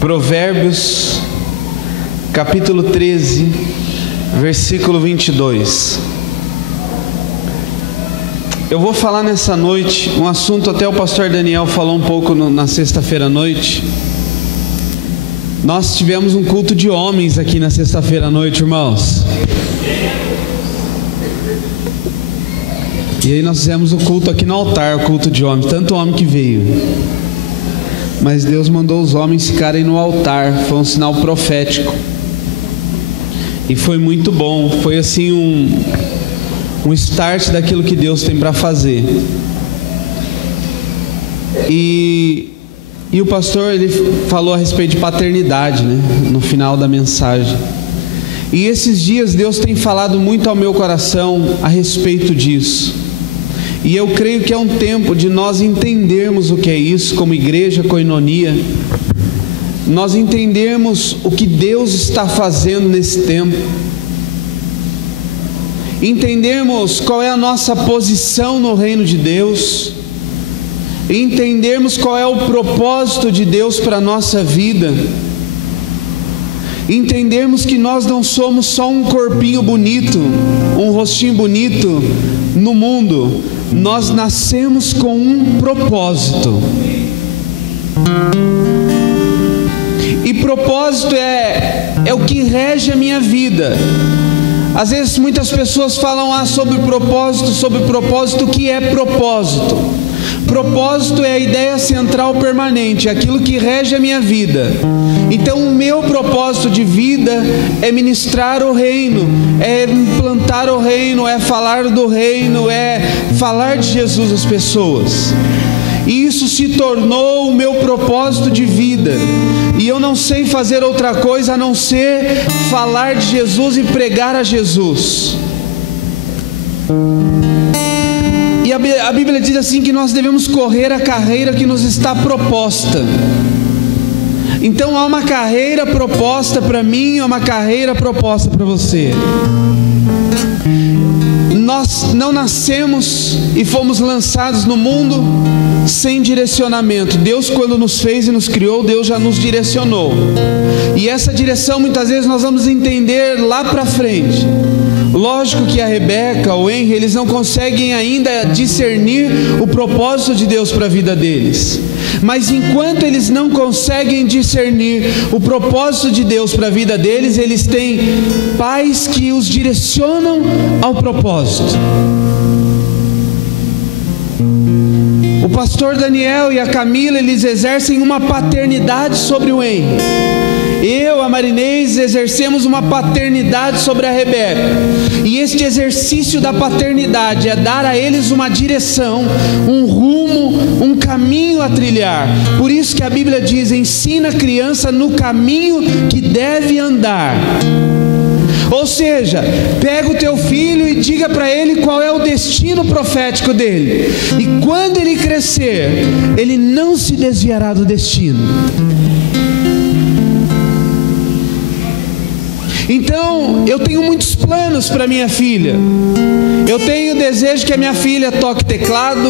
Provérbios, capítulo 13, versículo 22. Eu vou falar nessa noite um assunto, até o pastor Daniel falou um pouco na sexta-feira à noite. Nós tivemos um culto de homens aqui na sexta-feira à noite, irmãos. E aí nós fizemos o culto aqui no altar, o culto de homens, tanto homem que veio. Mas Deus mandou os homens ficarem no altar, foi um sinal profético. E foi muito bom, foi assim um start daquilo que Deus tem para fazer. E o pastor, ele falou a respeito de paternidade, né, no final da mensagem. E esses dias Deus tem falado muito ao meu coração a respeito disso. E eu creio que é um tempo de nós entendermos o que é isso como igreja Koinonia. Nós entendermos o que Deus está fazendo nesse tempo. Entendermos qual é a nossa posição no reino de Deus. Entendermos qual é o propósito de Deus para a nossa vida. Entendermos que nós não somos só um corpinho bonito, um rostinho bonito no mundo. Nós nascemos com um propósito. E propósito é o que rege a minha vida. Às vezes muitas pessoas falam sobre propósito, o que é propósito? Propósito é a ideia central permanente, aquilo que rege a minha vida. Então o meu propósito de vida é ministrar o reino, é implantar o reino, é falar do reino, é falar de Jesus às pessoas. E isso se tornou o meu propósito de vida. E eu não sei fazer outra coisa a não ser falar de Jesus e pregar a Jesus. E a Bíblia diz assim que nós devemos correr a carreira que nos está proposta. Então há uma carreira proposta para mim, há uma carreira proposta para você. Nós não nascemos e fomos lançados no mundo sem direcionamento. Deus, quando nos fez e nos criou, Deus já nos direcionou. E essa direção muitas vezes nós vamos entender lá para frente. Lógico que a Rebeca, o Henry, eles não conseguem ainda discernir o propósito de Deus para a vida deles. Mas enquanto eles não conseguem discernir o propósito de Deus para a vida deles, eles têm pais que os direcionam ao propósito. O pastor Daniel e a Camila, eles exercem uma paternidade sobre o Henry. Eu, a Marinês, exercemos uma paternidade sobre a Rebeca. E este exercício da paternidade é dar a eles uma direção, um rumo, um caminho a trilhar. Por isso que a Bíblia diz: ensina a criança no caminho que deve andar. Ou seja, pega o teu filho e diga para ele qual é o destino profético dele. E quando ele crescer, ele não se desviará do destino. Então, eu tenho muitos planos para minha filha. Eu tenho desejo que a minha filha toque teclado.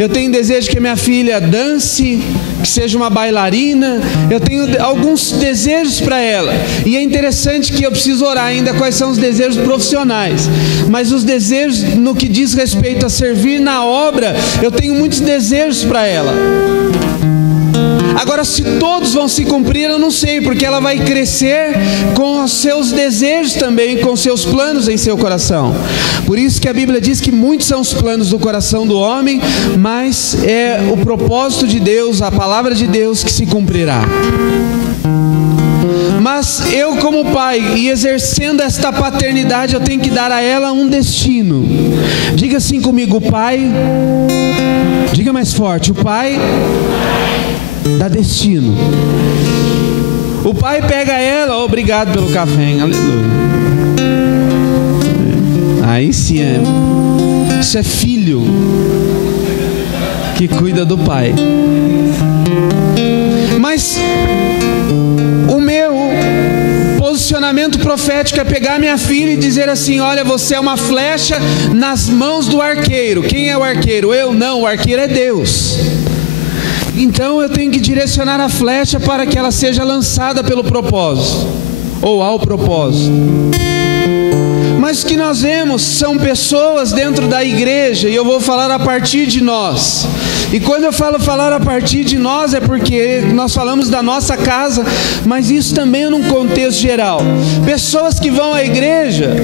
Eu tenho desejo que a minha filha dance, que seja uma bailarina. Eu tenho alguns desejos para ela. E é interessante que eu preciso orar ainda quais são os desejos profissionais. Mas os desejos no que diz respeito a servir na obra, eu tenho muitos desejos para ela. Agora, se todos vão se cumprir, eu não sei, porque ela vai crescer com os seus desejos também, com os seus planos em seu coração. Por isso que a Bíblia diz que muitos são os planos do coração do homem, mas é o propósito de Deus, a palavra de Deus que se cumprirá. Mas eu, como pai, e exercendo esta paternidade, eu tenho que dar a ela um destino. Diga assim comigo: o pai, diga mais forte, o pai dá destino. O pai pega ela, obrigado pelo café, hein? Aleluia. Aí sim isso é filho que cuida do pai. Mas o meu posicionamento profético é pegar minha filha e dizer assim: olha, você é uma flecha nas mãos do arqueiro. Quem é o arqueiro? Eu não, o arqueiro é Deus. Então eu tenho que direcionar a flecha para que ela seja lançada pelo propósito, ou ao propósito. Mas o que nós vemos são pessoas dentro da igreja, e eu vou falar a partir de nós. E quando eu falo falar a partir de nós, é porque nós falamos da nossa casa, mas isso também é num contexto geral. Pessoas que vão à igreja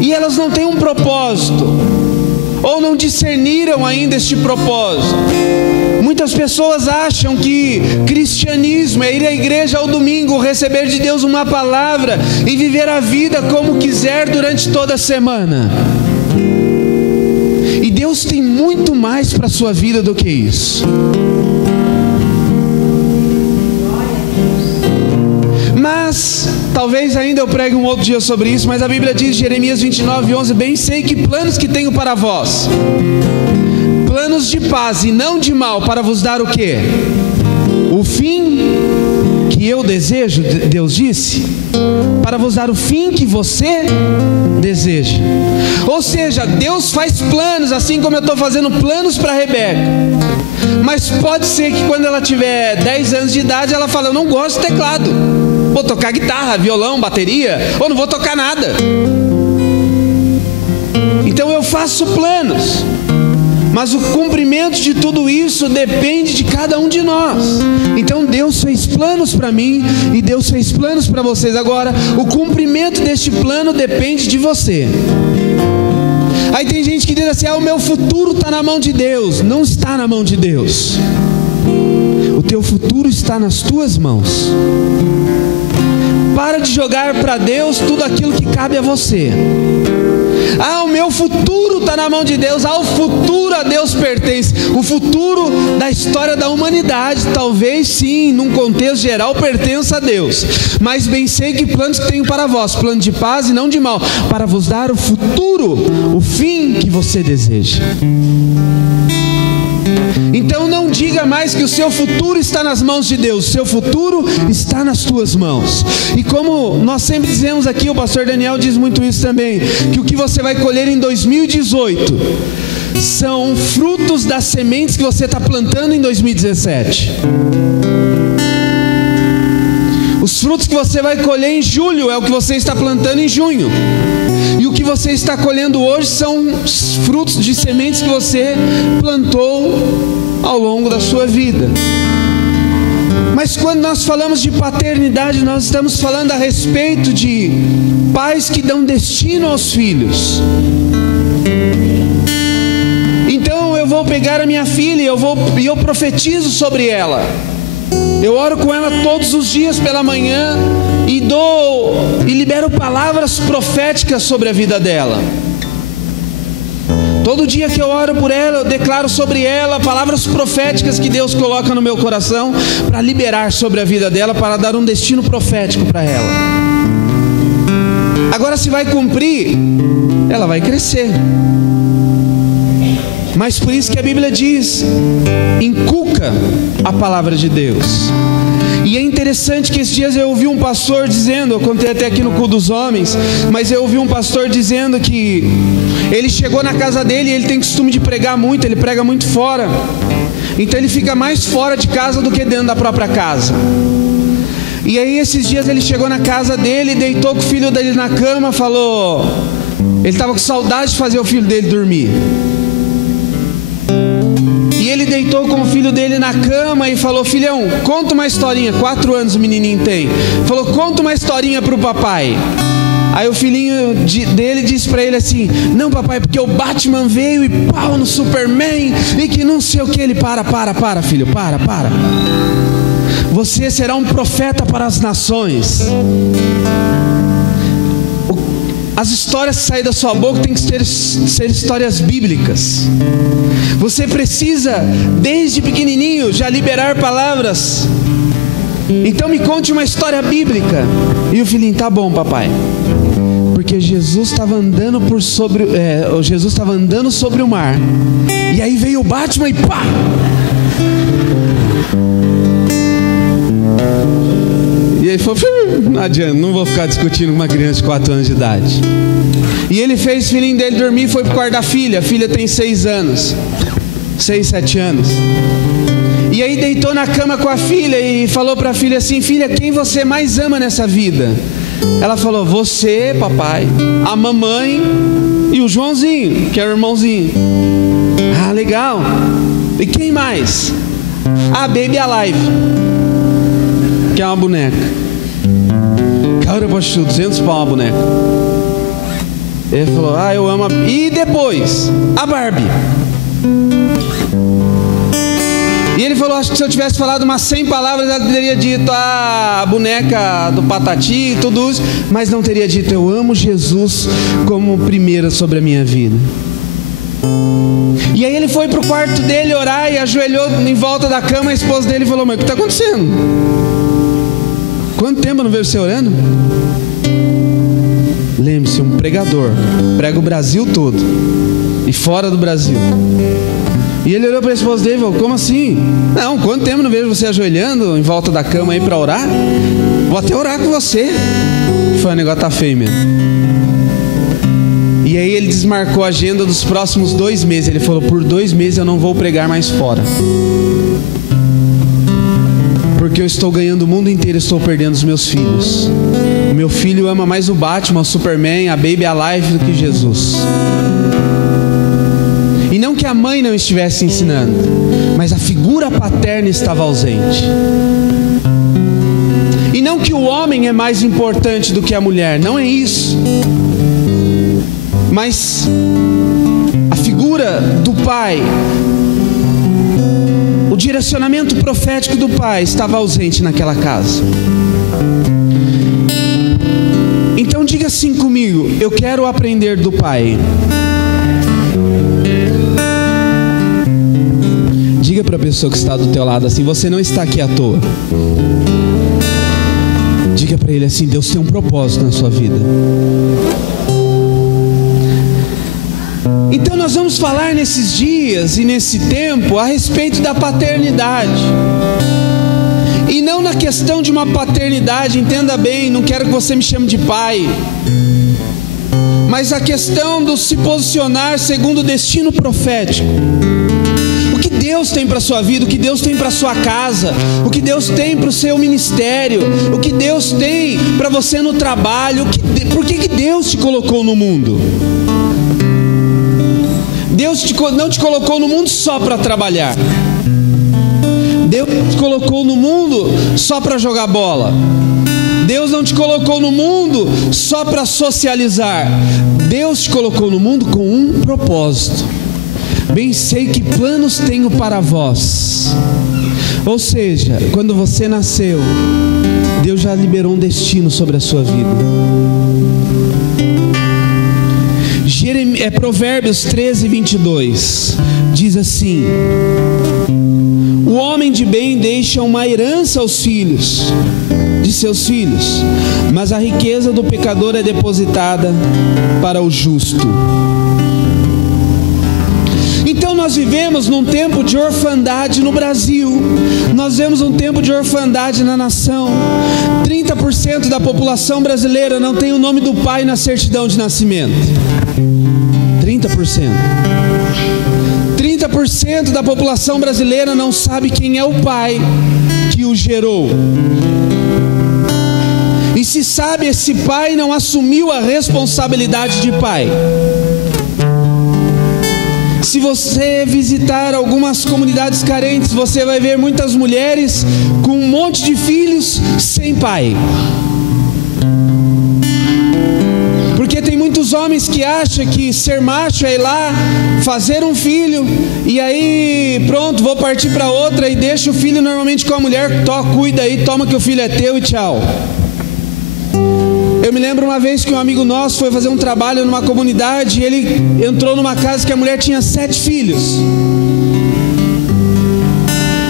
e elas não têm um propósito, ou não discerniram ainda este propósito. Muitas pessoas acham que cristianismo é ir à igreja ao domingo, receber de Deus uma palavra e viver a vida como quiser durante toda a semana. E Deus tem muito mais para a sua vida do que isso. Mas, talvez ainda eu pregue um outro dia sobre isso, mas a Bíblia diz, Jeremias 29:11, bem sei que planos que tenho para vós, planos de paz e não de mal, para vos dar o quê? O fim que eu desejo, Deus disse, para vos dar o fim que você deseja. Ou seja, Deus faz planos, assim como eu estou fazendo planos para Rebeca. Mas pode ser que quando ela tiver 10 anos de idade, ela fala, eu não gosto de teclado, vou tocar guitarra, violão, bateria, ou não vou tocar nada. Então eu faço planos, mas o cumprimento de tudo isso depende de cada um de nós. Então Deus fez planos para mim e Deus fez planos para vocês. Agora, o cumprimento deste plano depende de você. Aí tem gente que diz assim, o meu futuro está na mão de Deus. Não está na mão de Deus. O teu futuro está nas tuas mãos. Para de jogar para Deus tudo aquilo que cabe a você. O meu futuro está na mão de Deus. O futuro a Deus pertence. O futuro da história da humanidade, talvez sim, num contexto geral, pertença a Deus. Mas bem sei que planos que tenho para vós, plano de paz e não de mal, para vos dar o futuro, o fim que você deseja. Então não diga mais que o seu futuro está nas mãos de Deus. O seu futuro está nas tuas mãos. E como nós sempre dizemos aqui, o pastor Daniel diz muito isso também, que o que você vai colher em 2018 são frutos das sementes que você está plantando em 2017. Os frutos que você vai colher em julho é o que você está plantando em junho. E o que você está colhendo hoje são frutos de sementes que você plantou ao longo da sua vida. Mas quando nós falamos de paternidade, nós estamos falando a respeito de pais que dão destino aos filhos. Então eu vou pegar a minha filha e eu profetizo sobre ela. Eu oro com ela todos os dias pela manhã e libero palavras proféticas sobre a vida dela. Todo dia que eu oro por ela, eu declaro sobre ela palavras proféticas que Deus coloca no meu coração para liberar sobre a vida dela, para dar um destino profético para ela. Agora, se vai cumprir, ela vai crescer. Mas por isso que a Bíblia diz, inculca a palavra de Deus. E é interessante que esses dias eu ouvi um pastor dizendo, eu contei até aqui no culto dos homens, mas eu ouvi um pastor dizendo que ele chegou na casa dele e ele tem costume de pregar muito, ele prega muito fora. Então ele fica mais fora de casa do que dentro da própria casa. E aí esses dias ele chegou na casa dele, deitou com o filho dele na cama, falou, ele estava com saudade de fazer o filho dele dormir. E ele deitou com o filho dele na cama e falou, filhão, conta uma historinha. 4 anos o menininho tem. Falou, conta uma historinha para o papai. Aí o filhinho dele disse para ele assim, não papai, porque o Batman veio e pau no Superman e que não sei o que. Ele, para filho, para. Você será um profeta para as nações. As histórias que saem da sua boca têm que ser histórias bíblicas. Você precisa, desde pequenininho, já liberar palavras. Então me conte uma história bíblica. E o filhinho, tá bom papai. Porque Jesus estava andando sobre o mar. E aí veio o Batman e pá! E ele falou, não adianta, não vou ficar discutindo com uma criança de 4 anos de idade. E ele fez o filhinho dele dormir e foi pro quarto da filha. A filha tem 6 anos, 6, 7 anos. E aí deitou na cama com a filha e falou para a filha assim: filha, quem você mais ama nessa vida? Ela falou: você, papai, a mamãe e o Joãozinho, que é o irmãozinho. Ah, legal. E quem mais? A Baby Alive, que é uma boneca. Cara, eu posto 200 pau a boneca. Ele falou: ah, eu amo a... E depois, a Barbie. E ele falou: acho que se eu tivesse falado umas 100 palavras, ela teria dito a boneca do Patati e tudo isso, mas não teria dito: eu amo Jesus como primeira sobre a minha vida. E aí ele foi para o quarto dele orar e ajoelhou em volta da cama. A esposa dele falou: mas o que está acontecendo? Quanto tempo eu não vejo você orando? Lembre-se, um pregador prega o Brasil todo e fora do Brasil. E ele olhou para a esposa dele e falou: como assim? Não, quanto tempo eu não vejo você ajoelhando em volta da cama aí para orar? Vou até orar com você. Foi, o negócio tá feio mesmo. E aí ele desmarcou a agenda dos próximos 2 meses. Ele falou: por 2 meses eu não vou pregar mais fora, porque eu estou ganhando o mundo inteiro, estou perdendo os meus filhos. O meu filho ama mais o Batman, o Superman, a Baby Alive do que Jesus. E não que a mãe não estivesse ensinando, mas a figura paterna estava ausente. E não que o homem é mais importante do que a mulher, não é isso. Mas a figura do pai, o direcionamento profético do pai estava ausente naquela casa. Então diga assim comigo: eu quero aprender do pai. Diga para a pessoa que está do teu lado assim: você não está aqui à toa. Diga para ele assim: Deus tem um propósito na sua vida. Então nós vamos falar nesses dias e nesse tempo a respeito da paternidade. E não na questão de uma paternidade, entenda bem, não quero que você me chame de pai, mas a questão do se posicionar segundo o destino profético. O que Deus tem para a sua vida, o que Deus tem para a sua casa, o que Deus tem para o seu ministério, o que Deus tem para você no trabalho, por que Deus te colocou no mundo? Deus não te colocou no mundo só para trabalhar. Deus não te colocou no mundo só para jogar bola. Deus não te colocou no mundo só para socializar. Deus te colocou no mundo com um propósito. Bem sei que planos tenho para vós. Ou seja, quando você nasceu, Deus já liberou um destino sobre a sua vida. Provérbios 13, 22 diz assim: o homem de bem deixa uma herança aos filhos de seus filhos, mas a riqueza do pecador é depositada para o justo. Então nós vivemos num tempo de orfandade no Brasil. Nós vivemos um tempo de orfandade na nação. 30% da população brasileira não tem o nome do pai na certidão de nascimento. 30% da população brasileira não sabe quem é o pai que o gerou. E se sabe, esse pai não assumiu a responsabilidade de pai. Se você visitar algumas comunidades carentes, você vai ver muitas mulheres com um monte de filhos sem pai. Porque tem muitos homens que acham que ser macho é ir lá, fazer um filho, e aí pronto, vou partir para outra, e deixa o filho normalmente com a mulher, cuida aí, toma que o filho é teu e tchau. Eu me lembro uma vez que um amigo nosso foi fazer um trabalho numa comunidade, e ele entrou numa casa que a mulher tinha 7 filhos.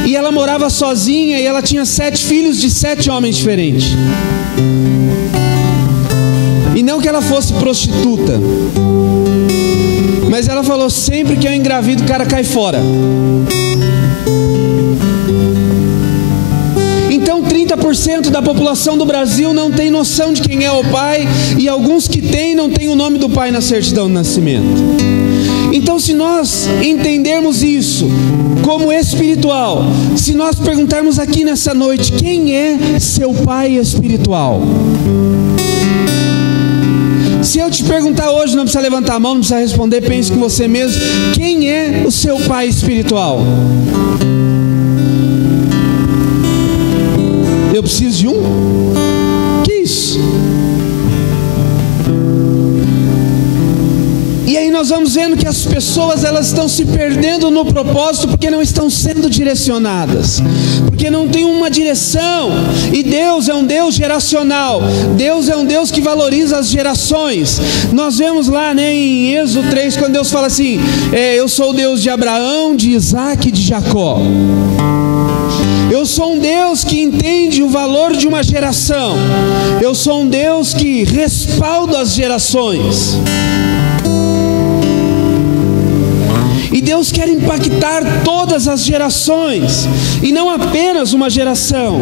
E ela morava sozinha, e ela tinha 7 filhos de 7 homens diferentes. E não que ela fosse prostituta, mas ela falou: sempre que eu engravido, o cara cai fora. Então 30% da população do Brasil não tem noção de quem é o pai, e alguns que têm não têm o nome do pai na certidão de nascimento. Então, se nós entendermos isso como espiritual, se nós perguntarmos aqui nessa noite, quem é seu pai espiritual? Se eu te perguntar hoje, não precisa levantar a mão, não precisa responder, pense com você mesmo, quem é o seu pai espiritual? Eu preciso de um? Que isso? E aí nós vamos vendo que as pessoas, elas estão se perdendo no propósito porque não estão sendo direcionadas, porque não tem uma direção. E Deus é um Deus geracional, Deus é um Deus que valoriza as gerações. Nós vemos lá, em Êxodo 3, quando Deus fala assim, eu sou o Deus de Abraão, de Isaac e de Jacó. Eu sou um Deus que entende o valor de uma geração. Eu sou um Deus que respalda as gerações. E Deus quer impactar todas as gerações, e não apenas uma geração.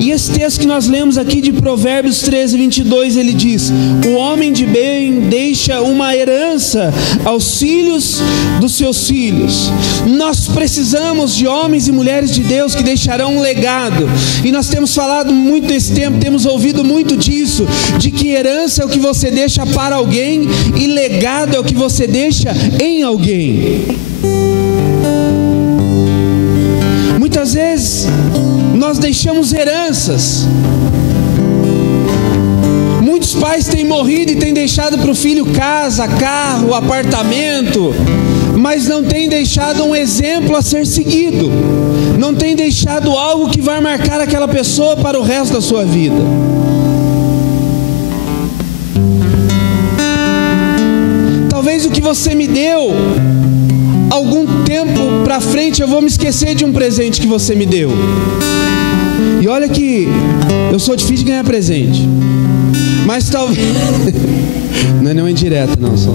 E esse texto que nós lemos aqui de Provérbios 13, 22, ele diz: o homem de bem deixa uma herança aos filhos dos seus filhos. Nós precisamos de homens e mulheres de Deus que deixarão um legado. E nós temos falado muito nesse tempo, temos ouvido muito disso, de que herança é o que você deixa para alguém, e legado é o que você deixa em alguém. Muitas vezes nós deixamos heranças. Muitos pais têm morrido e têm deixado para o filho casa, carro, apartamento, mas não têm deixado um exemplo a ser seguido, não têm deixado algo que vai marcar aquela pessoa para o resto da sua vida. Talvez o que você me deu, algum tempo para frente eu vou me esquecer de um presente que você me deu. E olha que eu sou difícil de ganhar presente, mas talvez não é nenhuma indireta, não, só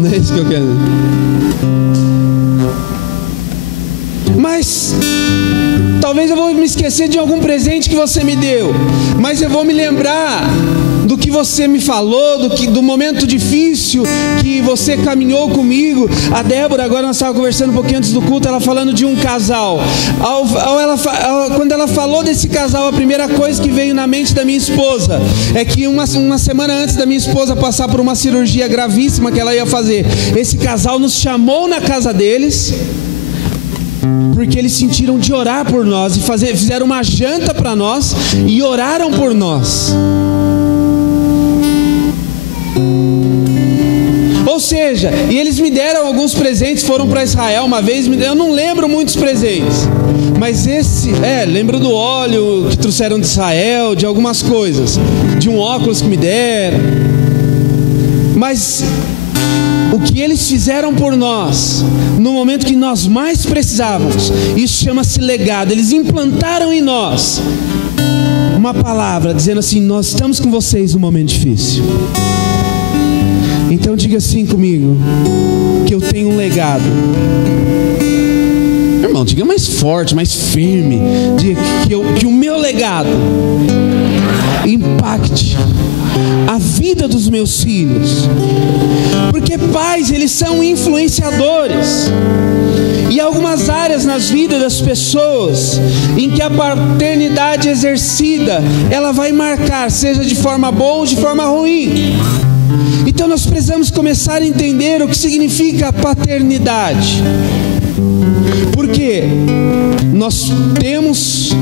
não é isso que eu quero dizer. Mas talvez eu vou me esquecer de algum presente que você me deu, mas eu vou me lembrar do que você me falou, do momento difícil que você caminhou comigo. A Débora, agora nós estávamos conversando um pouquinho antes do culto, ela falando de um casal. Quando ela falou desse casal, a primeira coisa que veio na mente da minha esposa é que uma semana antes da minha esposa passar por uma cirurgia gravíssima que ela ia fazer, esse casal nos chamou na casa deles, porque eles sentiram de orar por nós, e fizeram uma janta para nós e oraram por nós. Ou seja, e eles me deram alguns presentes, foram para Israel uma vez, eu não lembro muitos presentes, mas lembro do óleo que trouxeram de Israel, de algumas coisas, de um óculos que me deram, mas o que eles fizeram por nós, no momento que nós mais precisávamos, isso chama-se legado. Eles implantaram em nós uma palavra, dizendo assim: nós estamos com vocês num momento difícil. Então diga assim comigo, que eu tenho um legado. Irmão, diga mais forte, mais firme. Diga que o meu legado impacte a vida dos meus filhos. Porque pais, eles são influenciadores. E algumas áreas nas vidas das pessoas em que a paternidade exercida, ela vai marcar, seja de forma boa ou de forma ruim. Então nós precisamos começar a entender o que significa paternidade. Porque nós temos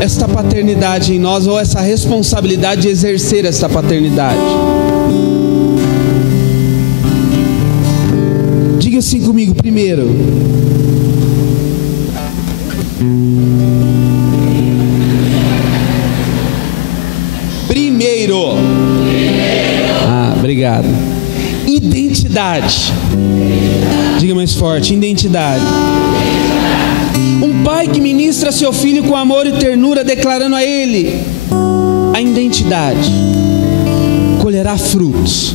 esta paternidade em nós, ou essa responsabilidade de exercer esta paternidade. Diga assim comigo, primeiro. Obrigado. Identidade. Diga mais forte, identidade. Um pai que ministra seu filho com amor e ternura, declarando a ele a identidade, colherá frutos.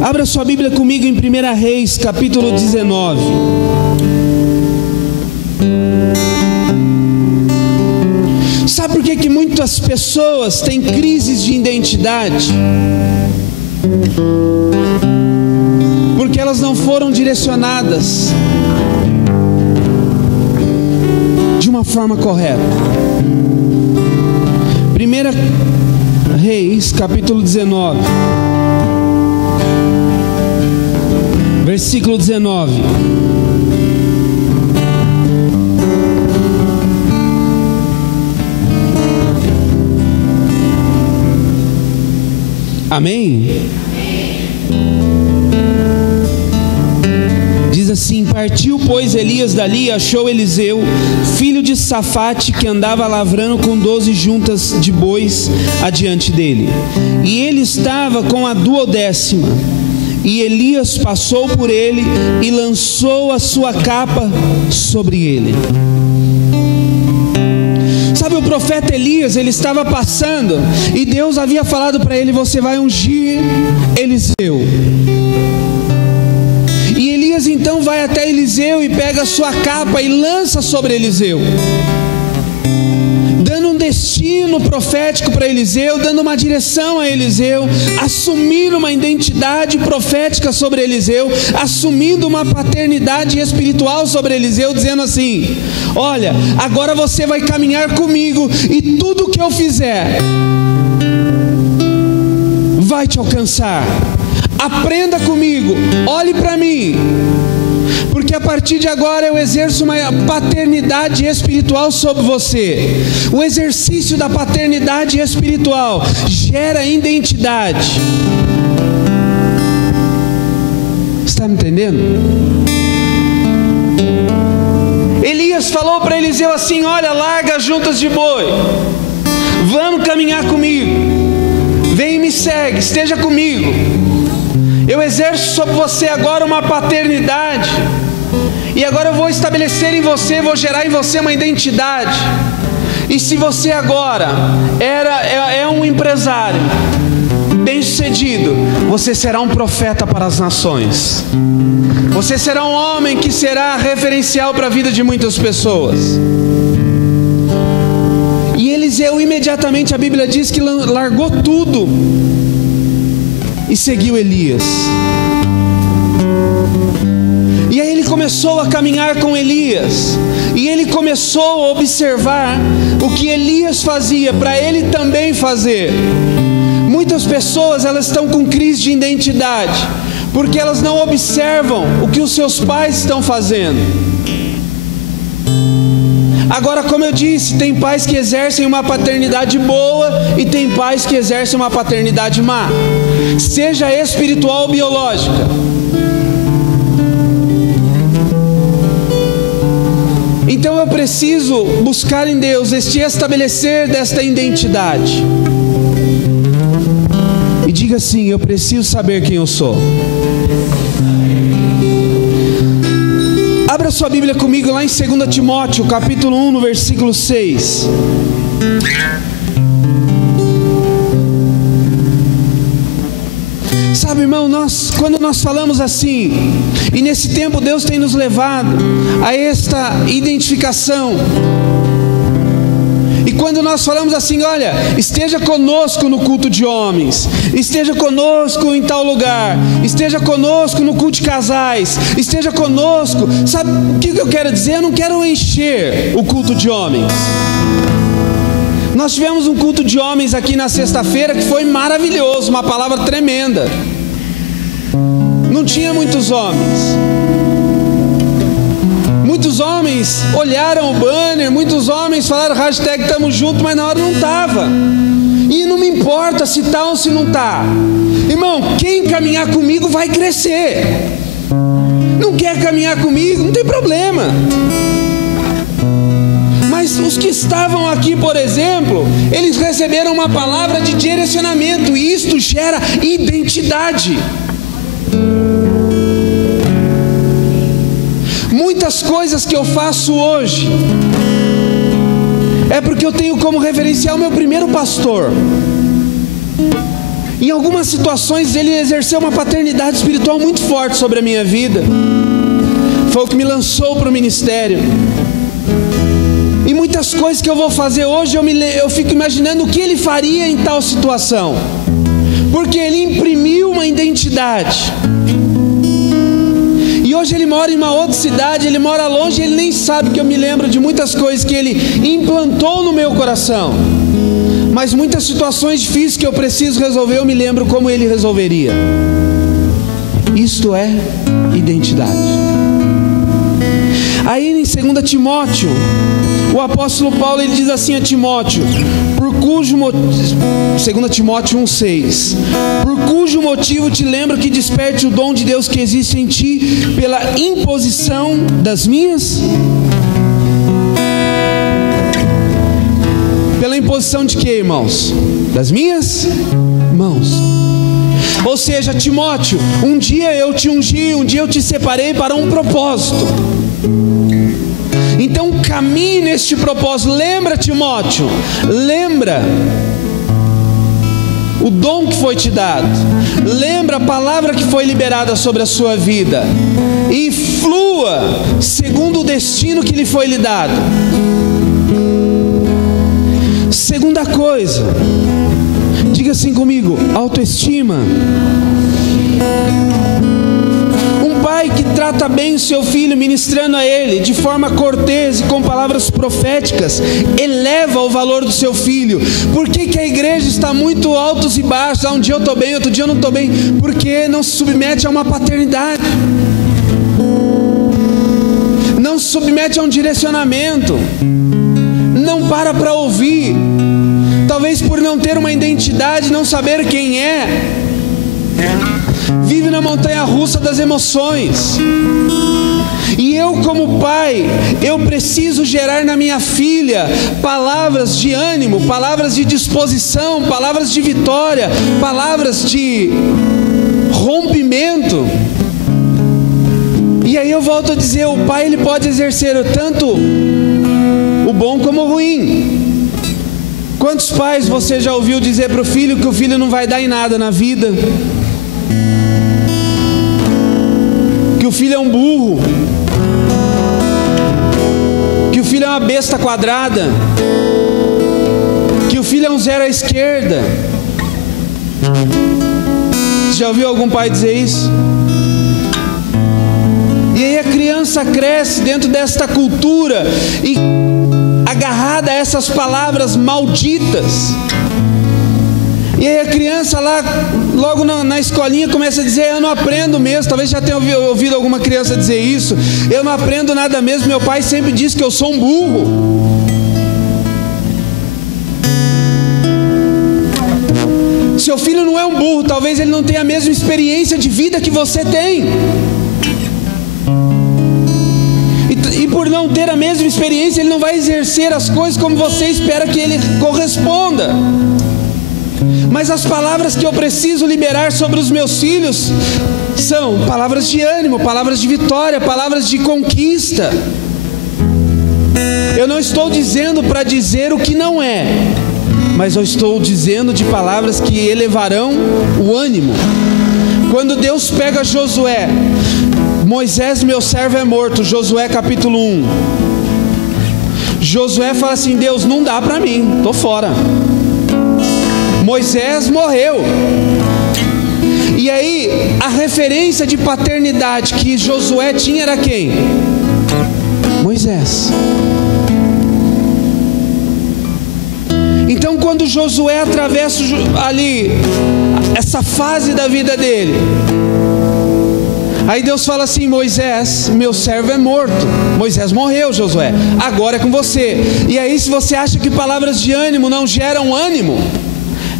Abra sua Bíblia comigo em 1 Reis, capítulo 19. Sabe por que que muitas pessoas têm crises de identidade? Porque elas não foram direcionadas de uma forma correta. 1 Reis, capítulo 19, versículo 19. Amém? Diz assim: partiu, pois, Elias dali e achou Eliseu, filho de Safate, que andava lavrando com 12 juntas de bois adiante dele. E ele estava com a 12ª. E Elias passou por ele e lançou a sua capa sobre ele. Sabe, o profeta Elias, ele estava passando e Deus havia falado para ele: você vai ungir Eliseu. E Elias então vai até Eliseu e pega a sua capa e lança sobre Eliseu, dando um destino profético para Eliseu, dando uma direção a Eliseu, assumindo uma identidade profética sobre Eliseu, assumindo uma paternidade espiritual sobre Eliseu, dizendo assim: olha, agora você vai caminhar comigo e tudo que eu fizer vai te alcançar. Aprenda comigo, olhe para mim, porque a partir de agora eu exerço uma paternidade espiritual sobre você. O exercício da paternidade espiritual gera identidade. Está me entendendo? Elias falou para Eliseu assim: olha, larga as juntas de boi, vamos caminhar comigo, vem e me segue, esteja comigo. Eu exerço sobre você agora uma paternidade, e agora eu vou estabelecer em você, vou gerar em você uma identidade. E se você agora é um empresário bem-sucedido, você será um profeta para as nações. Você será um homem que será referencial para a vida de muitas pessoas. E Eliseu imediatamente, a Bíblia diz que largou tudo e seguiu Elias. E aí ele começou a caminhar com Elias, e ele começou a observar o que Elias fazia, para ele também fazer. Muitas pessoas, elas estão com crise de identidade, porque elas não observam o que os seus pais estão fazendo. Agora, como eu disse, tem pais que exercem uma paternidade boa e tem pais que exercem uma paternidade má, seja espiritual ou biológica. Então eu preciso buscar em Deus este estabelecer desta identidade. E diga assim: eu preciso saber quem eu sou. Abra sua Bíblia comigo lá em 2 Timóteo, capítulo 1, no versículo 6. Sabe, irmão, quando nós falamos assim, e nesse tempo Deus tem nos levado a esta identificação, e quando nós falamos assim: olha, esteja conosco no culto de homens, esteja conosco em tal lugar, esteja conosco no culto de casais, esteja conosco, sabe o que eu quero dizer? Eu não quero encher o culto de homens. Nós tivemos um culto de homens aqui na sexta-feira que foi maravilhoso, uma palavra tremenda. Não tinha muitos homens. Muitos homens olharam o banner, muitos homens falaram hashtag tamo junto, mas na hora não estava. E não me importa se está ou se não está. Irmão, quem caminhar comigo vai crescer. Não quer caminhar comigo, não tem problema. Mas os que estavam aqui, por exemplo, eles receberam uma palavra de direcionamento, e isto gera identidade. Muitas coisas que eu faço hoje é porque eu tenho como referencial meu primeiro pastor. Em algumas situações ele exerceu uma paternidade espiritual muito forte sobre a minha vida. Foi o que me lançou para o ministério. E muitas coisas que eu vou fazer hoje, eu fico imaginando o que ele faria em tal situação. Porque ele imprimiu uma identidade. E hoje ele mora em uma outra cidade, ele mora longe, ele nem sabe que eu me lembro de muitas coisas que ele implantou no meu coração. Mas muitas situações difíceis que eu preciso resolver, eu me lembro como ele resolveria. Isto é identidade. Aí em 2 Timóteo, o apóstolo Paulo ele diz assim a Timóteo, 2 Timóteo 1,6: por cujo motivo te lembro que desperte o dom de Deus que existe em ti pela imposição das minhas. Pela imposição de quê, irmãos? Das minhas mãos. Ou seja, Timóteo, um dia eu te ungi, um dia eu te separei para um propósito. Então caminhe neste propósito. Lembra, Timóteo, lembra o dom que foi te dado, lembra a palavra que foi liberada sobre a sua vida, e flua segundo o destino que lhe foi lhe dado. Segunda coisa, diga assim comigo: autoestima. Pai que trata bem o seu filho, ministrando a ele de forma cortês e com palavras proféticas, eleva o valor do seu filho. Por que a igreja está muito altos e baixos? Um dia eu estou bem, outro dia eu não estou bem. Porque não se submete a uma paternidade, não se submete a um direcionamento, não para ouvir. Talvez por não ter uma identidade, não saber quem é, vive na montanha-russa das emoções. E eu, como pai, eu preciso gerar na minha filha palavras de ânimo, palavras de disposição, palavras de vitória, palavras de rompimento. E aí eu volto a dizer, o pai ele pode exercer tanto o bom como o ruim. Quantos pais você já ouviu dizer para o filho que o filho não vai dar em nada na vida? Que o filho é um burro, que o filho é uma besta quadrada, que o filho é um zero à esquerda. Você já ouviu algum pai dizer isso? E aí a criança cresce dentro desta cultura e agarrada a essas palavras malditas. E aí a criança lá, logo na escolinha, começa a dizer: eu não aprendo mesmo. Talvez já tenha ouvido alguma criança dizer isso: eu não aprendo nada mesmo, meu pai sempre disse que eu sou um burro. Seu filho não é um burro, talvez ele não tenha a mesma experiência de vida que você tem. E por não ter a mesma experiência, ele não vai exercer as coisas como você espera que ele corresponda. Mas as palavras que eu preciso liberar sobre os meus filhos são palavras de ânimo, palavras de vitória, palavras de conquista. Eu não estou dizendo para dizer o que não é, mas eu estou dizendo de palavras que elevarão o ânimo. Quando Deus pega Josué, Moisés meu servo é morto, Josué capítulo 1. Josué fala assim: Deus, não dá para mim, estou fora. Moisés morreu. E aí a referência de paternidade que Josué tinha era quem? Moisés. Então quando Josué atravessa ali essa fase da vida dele, aí Deus fala assim: Moisés, meu servo é morto. Moisés morreu, Josué, agora é com você. E aí, se você acha que palavras de ânimo não geram ânimo,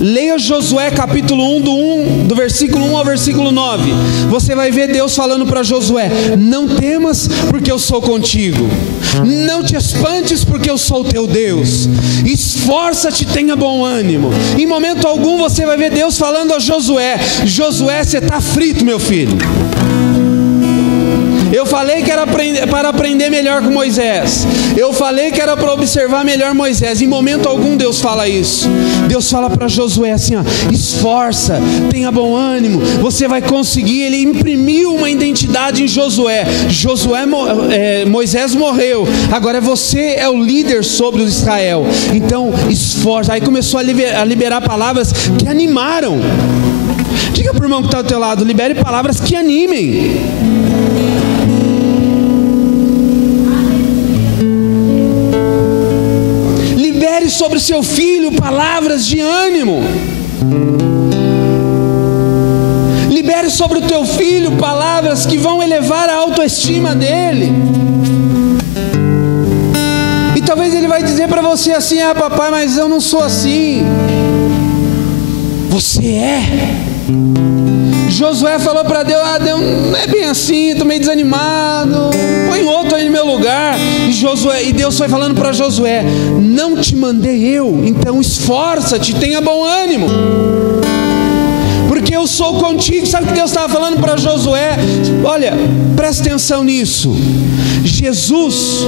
leia Josué capítulo 1, do versículo 1 ao versículo 9. Você vai ver Deus falando para Josué: não temas, porque eu sou contigo. Não te espantes, porque eu sou teu Deus. Esforça-te, tenha bom ânimo. Em momento algum você vai ver Deus falando a Josué: Josué, você está frito, meu filho. Eu falei que era para aprender melhor com Moisés. Eu falei que era para observar melhor Moisés. Em momento algum Deus fala isso. Deus fala para Josué assim, ó, esforça, tenha bom ânimo, você vai conseguir. Ele imprimiu uma identidade em Josué. Moisés morreu, agora você é o líder sobre o Israel. Então esforça. Aí começou a liberar palavras que animaram. Diga para o irmão que está ao teu lado, libere palavras que animem. Libere sobre o seu filho palavras de ânimo. Libere sobre o teu filho palavras que vão elevar a autoestima dele. E talvez ele vai dizer para você assim, ah papai, mas eu não sou assim. Você é. Josué falou para Deus, Deus, não é bem assim, estou meio desanimado, põe outro aí no meu lugar. E Deus foi falando para Josué, não te mandei eu, então esforça-te, tenha bom ânimo, porque eu sou contigo. Sabe o que Deus estava falando para Josué? Olha, presta atenção nisso. Jesus,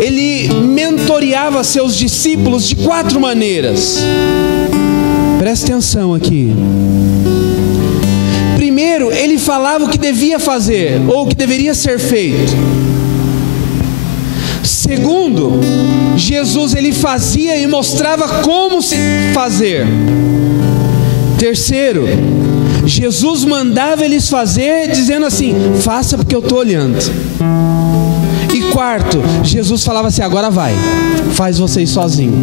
ele mentoreava seus discípulos de 4 maneiras. Presta atenção aqui. Primeiro, ele falava o que devia fazer, ou o que deveria ser feito. Segundo, Jesus, ele fazia e mostrava como se fazer. Terceiro, Jesus mandava eles fazer, dizendo assim, faça porque eu estou olhando. E quarto, Jesus falava assim, agora vai, faz vocês sozinho.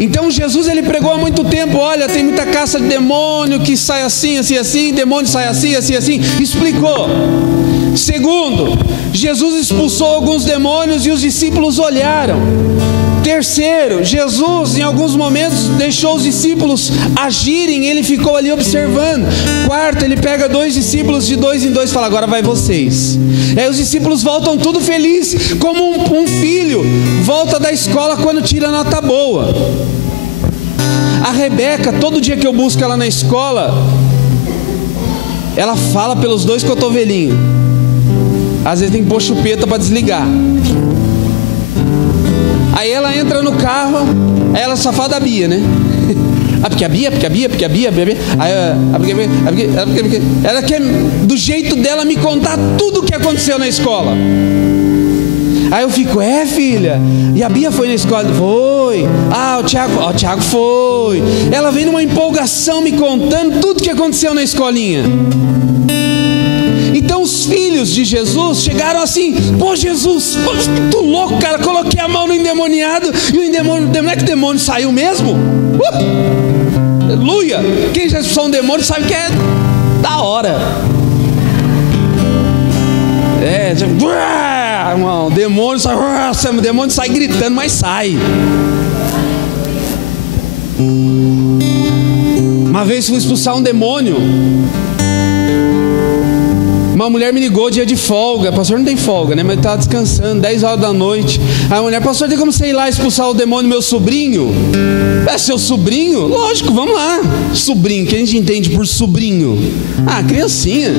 Então Jesus, ele pregou há muito tempo, olha, tem muita caça de demônio que sai assim, assim, assim, demônio sai assim, assim, assim, explicou. Segundo, Jesus expulsou alguns demônios e os discípulos olharam. Terceiro, Jesus em alguns momentos deixou os discípulos agirem, ele ficou ali observando. Quarto, ele pega 2 discípulos de 2 em 2 e fala, agora vai vocês. Aí os discípulos voltam tudo felizes, como um filho volta da escola quando tira nota boa. A Rebeca, todo dia que eu busco ela na escola, ela fala pelos 2 cotovelinhos. Às vezes tem que pôr chupeta para desligar. Aí ela entra no carro, aí ela só fala da Bia, né? Porque a Bia. Ela quer, do jeito dela, me contar tudo o que aconteceu na escola. Aí eu fico, filha, e a Bia foi na escola? Foi. O Thiago foi. Ela vem numa empolgação me contando tudo o que aconteceu na escolinha. Então os filhos de Jesus chegaram assim, pô Jesus, tu louco cara, coloquei a mão no endemoniado e o endemônio, não é que o demônio saiu mesmo? Aleluia! Quem já expulsou um demônio sabe que é da hora. O demônio sai gritando, mas sai. Uma vez fui expulsar um demônio. Uma mulher me ligou dia de folga. Pastor, não tem folga, né? Mas estava descansando, 10 horas da noite. Aí a mulher, pastor, tem como você ir lá expulsar o demônio do meu sobrinho? É seu sobrinho? Lógico, vamos lá. Sobrinho, que a gente entende por sobrinho? Criancinha.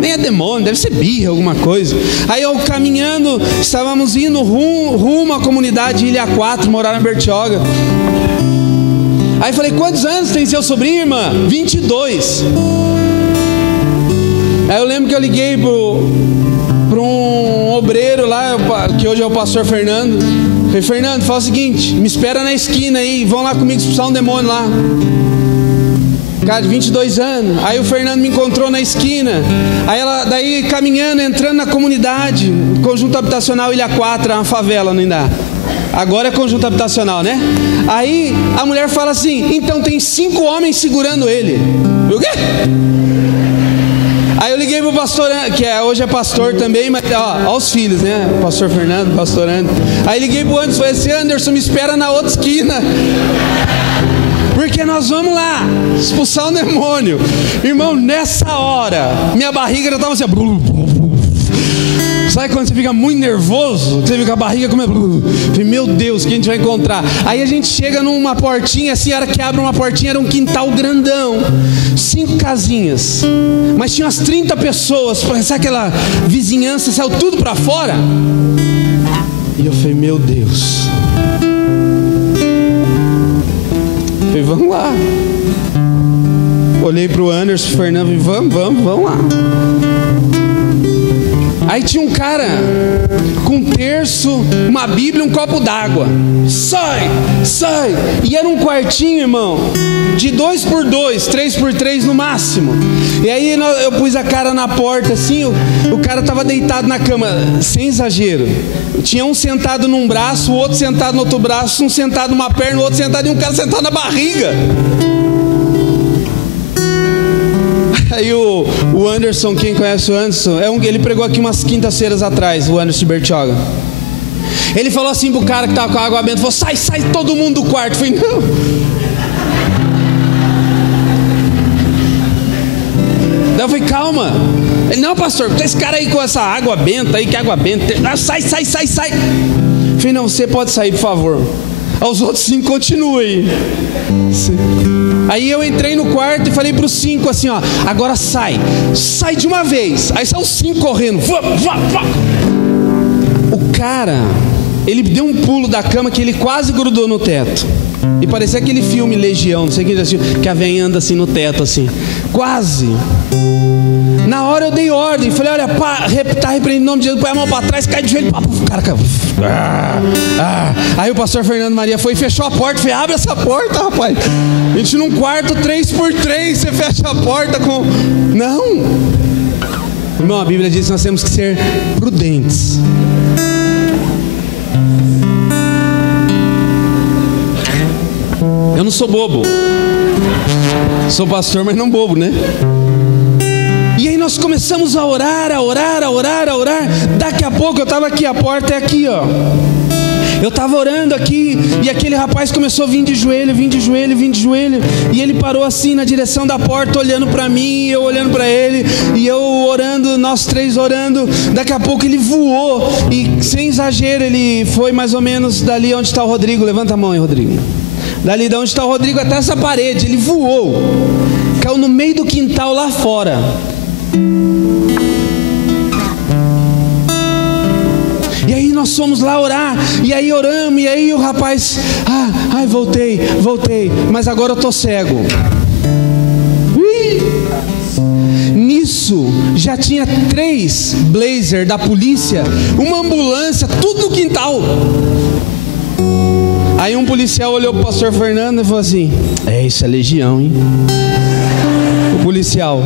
Nem é demônio, deve ser birra, alguma coisa. Aí eu caminhando, estávamos indo rumo à comunidade Ilha 4, morar na Bertioga. Aí falei, quantos anos tem seu sobrinho, irmã? 22. Aí eu lembro que eu liguei para um obreiro lá, que hoje é o pastor Fernando. Falei, Fernando, fala o seguinte, me espera na esquina aí, vão lá comigo expulsar um demônio lá. Cara, de 22 anos. Aí o Fernando me encontrou na esquina. Aí daí caminhando, entrando na comunidade, conjunto habitacional Ilha 4, uma favela, não dá. Agora é conjunto habitacional, né? Aí a mulher fala assim, então tem 5 homens segurando ele. O quê? Aí eu liguei pro pastor, que hoje é pastor também, mas ó os filhos, né? Pastor Fernando, pastor Anderson. Aí liguei pro Anderson, falei assim, Anderson, me espera na outra esquina, porque nós vamos lá expulsar um demônio. Irmão, nessa hora minha barriga já estava assim, Sabe quando você fica muito nervoso? Você fica com a barriga comendo. Falei, meu Deus, que a gente vai encontrar? Aí a gente chega numa portinha, assim, a hora que abre uma portinha, era um quintal grandão, 5 casinhas, mas tinha umas 30 pessoas. Sabe aquela vizinhança, saiu tudo pra fora? E eu falei, meu Deus. Falei, vamos lá. Olhei pro Anderson, pro Fernando e falei, vamos lá. Aí tinha um cara com um terço, uma Bíblia e um copo d'água. Sai! E era um quartinho, irmão, de 2x2, 3x3 no máximo. E aí eu pus a cara na porta assim, o cara tava deitado na cama, sem exagero. Tinha um sentado num braço, o outro sentado no outro braço, um sentado numa perna, o outro sentado e um cara sentado na barriga. Aí o Anderson, quem conhece o Anderson, ele pregou aqui umas quintas-feiras atrás, o Anderson Bertioga. Ele falou assim pro cara que tava com a água benta, falou, sai todo mundo do quarto. Eu falei, não. Daí eu falei, calma. Ele, não, pastor, esse cara aí com essa água benta aí, que água benta. Sai. Eu falei, não, você pode sair, por favor. Os outros 5 continuam aí. Aí eu entrei no quarto e falei para os 5 assim, ó, agora sai de uma vez. Aí saiu os 5 correndo. O cara, ele deu um pulo da cama que ele quase grudou no teto. E parecia aquele filme Legião, não sei quem já assistiu, que a velha anda assim no teto assim. Quase. Na hora eu dei ordem, falei, olha, tá repreendendo o nome de Jesus, põe a mão para trás, cai de joelho, o cara caiu. Aí o pastor Fernando Maria foi e fechou a porta. Falei, abre essa porta, rapaz. A gente num quarto 3x3, você fecha a porta com... Não. Irmão, a Bíblia diz que nós temos que ser prudentes. Eu não sou bobo. Sou pastor, mas não bobo, né? E aí nós começamos a orar. Daqui a pouco eu estava aqui, a porta é aqui, ó. Eu estava orando aqui e aquele rapaz começou a vir de joelho. E ele parou assim na direção da porta, olhando para mim, eu olhando para ele. E eu orando, nós 3 orando. Daqui a pouco ele voou. E sem exagero, ele foi mais ou menos dali onde está o Rodrigo. Levanta a mão aí, Rodrigo. Dali de onde está o Rodrigo até essa parede. Ele voou. Caiu no meio do quintal lá fora. E aí nós fomos lá orar, e aí oramos, e aí o rapaz, voltei, mas agora eu tô cego. Nisso já tinha 3 blazer da polícia, uma ambulância, tudo no quintal. Aí um policial olhou pro pastor Fernando e falou assim, isso é legião, hein? O policial.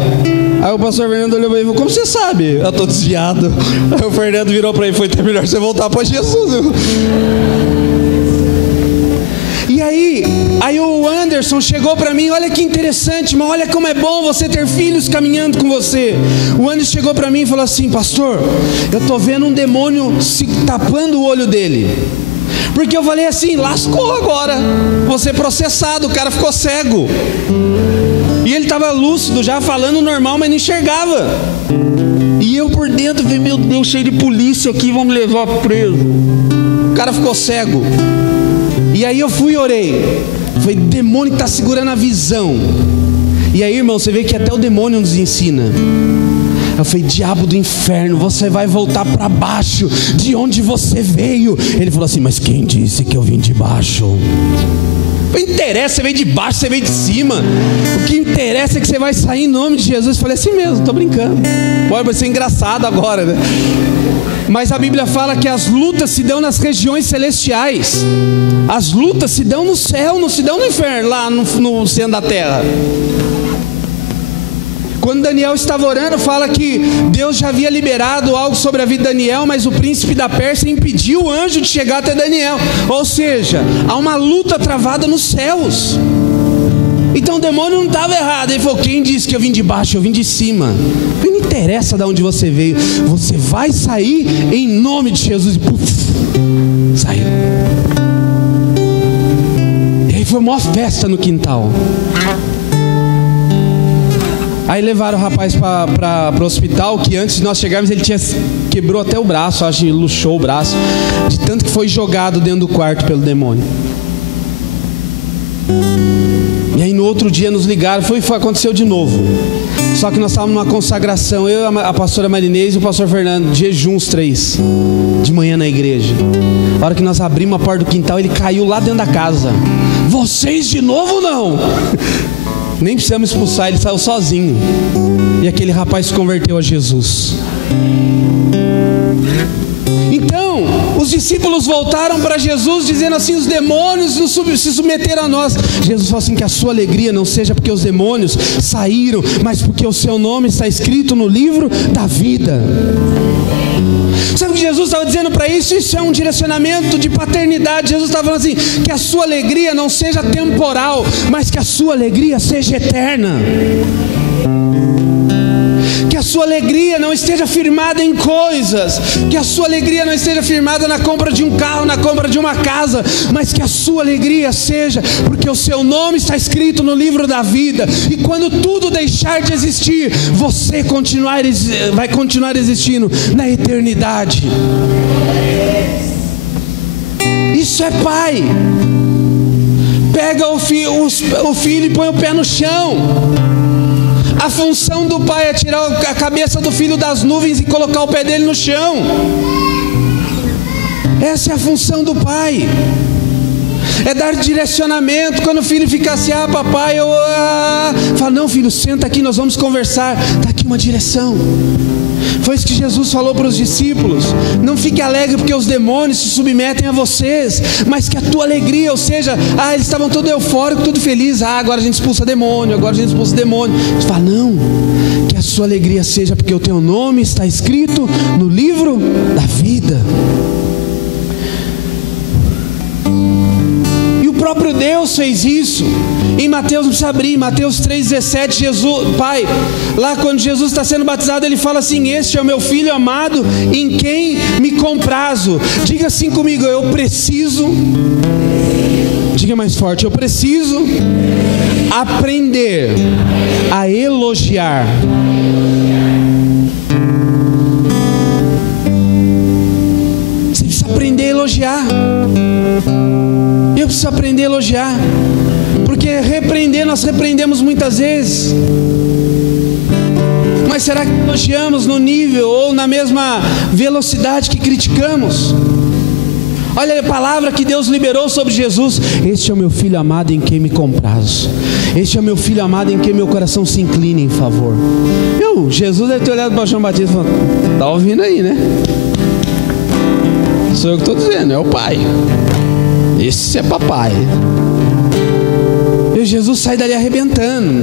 Aí o pastor Fernando olhou para ele e falou, como você sabe? Eu estou desviado. Aí o Fernando virou para ele e falou, é melhor você voltar para Jesus. E aí o Anderson chegou para mim, olha que interessante, mas olha como é bom você ter filhos caminhando com você. O Anderson chegou para mim e falou assim, pastor, eu estou vendo um demônio se tapando o olho dele. Porque eu falei assim, lascou agora, vou ser processado, o cara ficou cego. E ele estava lúcido, já falando normal, mas não enxergava. E eu por dentro falei, meu Deus, cheio de polícia aqui, vão me levar preso. O cara ficou cego. E aí eu fui e orei. Falei, demônio está segurando a visão. E aí, irmão, você vê que até o demônio nos ensina. Eu falei, diabo do inferno, você vai voltar para baixo, de onde você veio. Ele falou assim, mas quem disse que eu vim de baixo? Não interessa, você veio de baixo, você veio de cima. O que interessa é que você vai sair em nome de Jesus. Eu falei assim mesmo, tô brincando. Pode ser engraçado agora, né? Mas a Bíblia fala que as lutas se dão nas regiões celestiais. As lutas se dão no céu, não se dão no inferno, lá no centro da terra. Quando Daniel estava orando, fala que Deus já havia liberado algo sobre a vida de Daniel, mas o príncipe da Pérsia impediu o anjo de chegar até Daniel. Ou seja, há uma luta travada nos céus. Então o demônio não estava errado. Ele falou, quem disse que eu vim de baixo? Eu vim de cima. Não interessa de onde você veio, você vai sair em nome de Jesus. E puf, saiu. E aí foi uma festa no quintal. Aí levaram o rapaz para o hospital, que antes de nós chegarmos ele quebrou até o braço, acho que luxou o braço, de tanto que foi jogado dentro do quarto pelo demônio. E aí no outro dia nos ligaram, aconteceu de novo. Só que nós estávamos numa consagração, eu, a pastora Marinês e o pastor Fernando, jejuns 3, de manhã na igreja. A hora que nós abrimos a porta do quintal, ele caiu lá dentro da casa. Vocês de novo não? Nem precisamos expulsar, ele saiu sozinho. E aquele rapaz se converteu a Jesus. Então, os discípulos voltaram para Jesus dizendo assim: os demônios se submeteram a nós. Jesus falou assim: que a sua alegria não seja porque os demônios saíram, mas porque o seu nome está escrito no livro da vida. Sabe o que Jesus estava dizendo para isso? Isso é um direcionamento de paternidade. Jesus estava falando assim: que a sua alegria não seja temporal, mas que a sua alegria seja eterna. Que a sua alegria não esteja firmada em coisas, que a sua alegria não esteja firmada na compra de um carro, na compra de uma casa, mas que a sua alegria seja porque o seu nome está escrito no livro da vida. E quando tudo deixar de existir, você vai continuar existindo na eternidade. Isso é pai. Pega o filho e põe o pé no chão. A função do pai é tirar a cabeça do filho das nuvens e colocar o pé dele no chão. Essa é a função do pai. É dar direcionamento. Quando o filho fica assim: papai, fala: não, filho, senta aqui, nós vamos conversar. Está aqui uma direção. Foi isso que Jesus falou para os discípulos: não fique alegre porque os demônios se submetem a vocês, mas que a tua alegria, ou seja, eles estavam todo eufóricos, todo felizes, agora a gente expulsa demônio, Ele fala: não, que a sua alegria seja porque o teu nome está escrito no livro da vida. E o próprio Deus fez isso. Em Mateus, não precisa abrir, Mateus 3,17, Jesus, Pai, lá quando Jesus está sendo batizado, Ele fala assim: este é o meu filho amado, em quem me comprazo. Diga assim comigo: eu preciso, diga mais forte, eu preciso aprender a elogiar. Você precisa aprender a elogiar. Eu preciso aprender a elogiar. Porque repreender, nós repreendemos muitas vezes. Mas será que elogiamos no nível ou na mesma velocidade que criticamos? Olha a palavra que Deus liberou sobre Jesus: este é o meu filho amado em quem me comprazo. Este é o meu filho amado em quem meu coração se inclina em favor. Jesus deve ter olhado para o João Batista e falado: está ouvindo aí, né? Sou eu que estou dizendo, é o pai. Esse é papai. E Jesus sai dali arrebentando,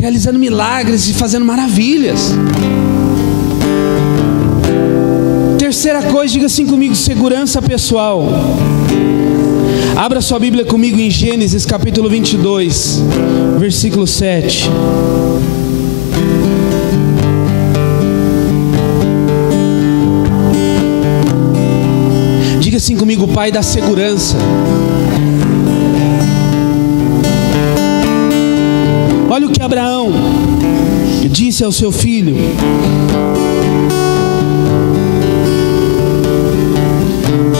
realizando milagres e fazendo maravilhas. Terceira coisa, diga assim comigo: segurança pessoal. Abra sua Bíblia comigo em Gênesis capítulo 22, versículo 7. Diga assim comigo: o pai da segurança. Olha o que Abraão disse ao seu filho: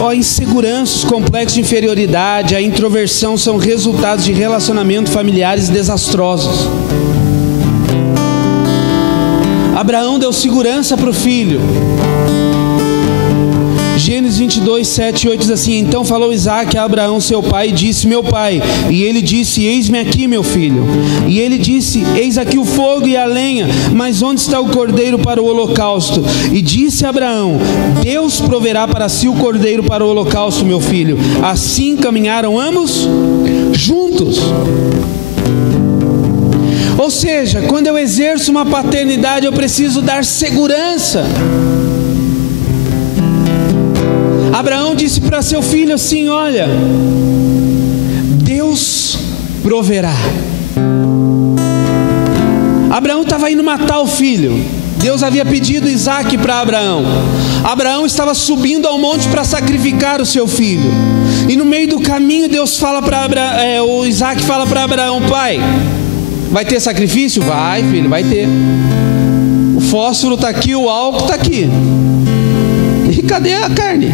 a insegurança, os complexos de inferioridade, a introversão são resultados de relacionamentos familiares desastrosos. Abraão deu segurança para o filho. Gênesis 22, 7 e 8 diz assim: então falou Isaque a Abraão seu pai e disse: meu pai. E ele disse: eis-me aqui, meu filho. E ele disse: eis aqui o fogo e a lenha, mas onde está o cordeiro para o holocausto? E disse Abraão: Deus proverá para si o cordeiro para o holocausto, meu filho. Assim caminharam ambos juntos. Ou seja, quando eu exerço uma paternidade, eu preciso dar segurança. Abraão disse para seu filho assim: olha, Deus proverá. Abraão estava indo matar o filho. Deus havia pedido Isaque para Abraão. Abraão estava subindo ao monte para sacrificar o seu filho. E no meio do caminho Deus fala para Isaque fala para Abraão: pai, Vai ter sacrifício? Vai, filho, vai ter. O fósforo está aqui, o álcool está aqui. E cadê a carne?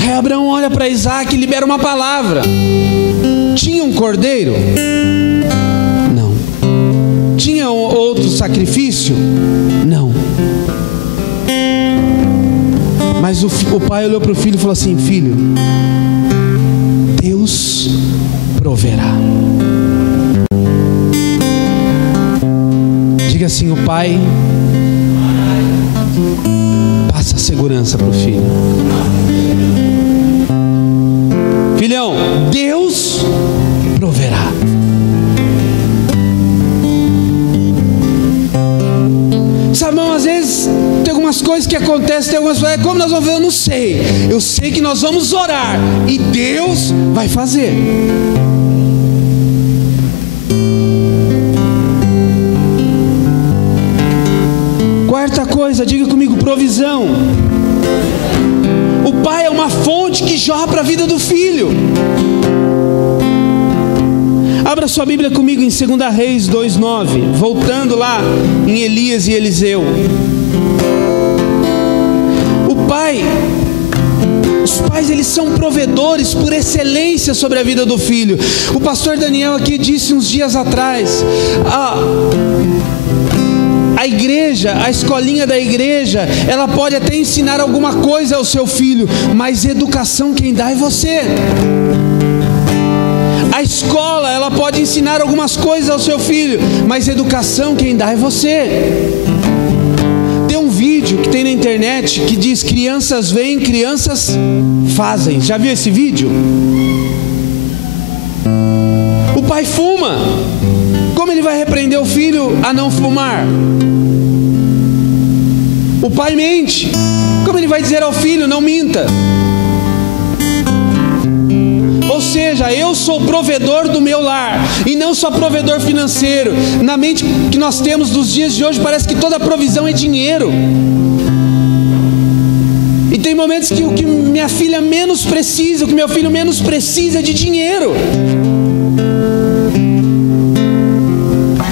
Aí Abraão olha para Isaac e libera uma palavra. Tinha um cordeiro? Não. Tinha outro sacrifício? Não. Mas o pai olhou para o filho e falou assim: filho, Deus proverá. Diga assim: o pai passa a segurança para o filho. Filhão, Deus proverá. Sabe, irmão, às vezes tem algumas coisas que acontecem, tem algumas coisas, como nós vamos ver, eu não sei. Eu sei que nós vamos orar e Deus vai fazer. Quarta coisa, diga comigo: provisão. O pai é uma fonte que jorra para a vida do filho. Abra sua Bíblia comigo em 2 Reis 2:9, voltando lá em Elias e Eliseu. Os pais, eles são provedores por excelência sobre a vida do filho. O pastor Daniel aqui disse uns dias atrás, a igreja, a escolinha da igreja, ela pode até ensinar alguma coisa ao seu filho, mas educação quem dá é você. A escola, ela pode ensinar algumas coisas ao seu filho, mas educação quem dá é você. Tem um vídeo que tem na internet que diz: crianças veem, crianças fazem. Já viu esse vídeo? O pai fuma. Como ele vai repreender o filho a não fumar? O pai mente. Como ele vai dizer ao filho: não minta? Ou seja, eu sou provedor do meu lar, e não só provedor financeiro. Na mente que nós temos dos dias de hoje, parece que toda provisão é dinheiro. E tem momentos que o que minha filha menos precisa, o que meu filho menos precisa é de dinheiro.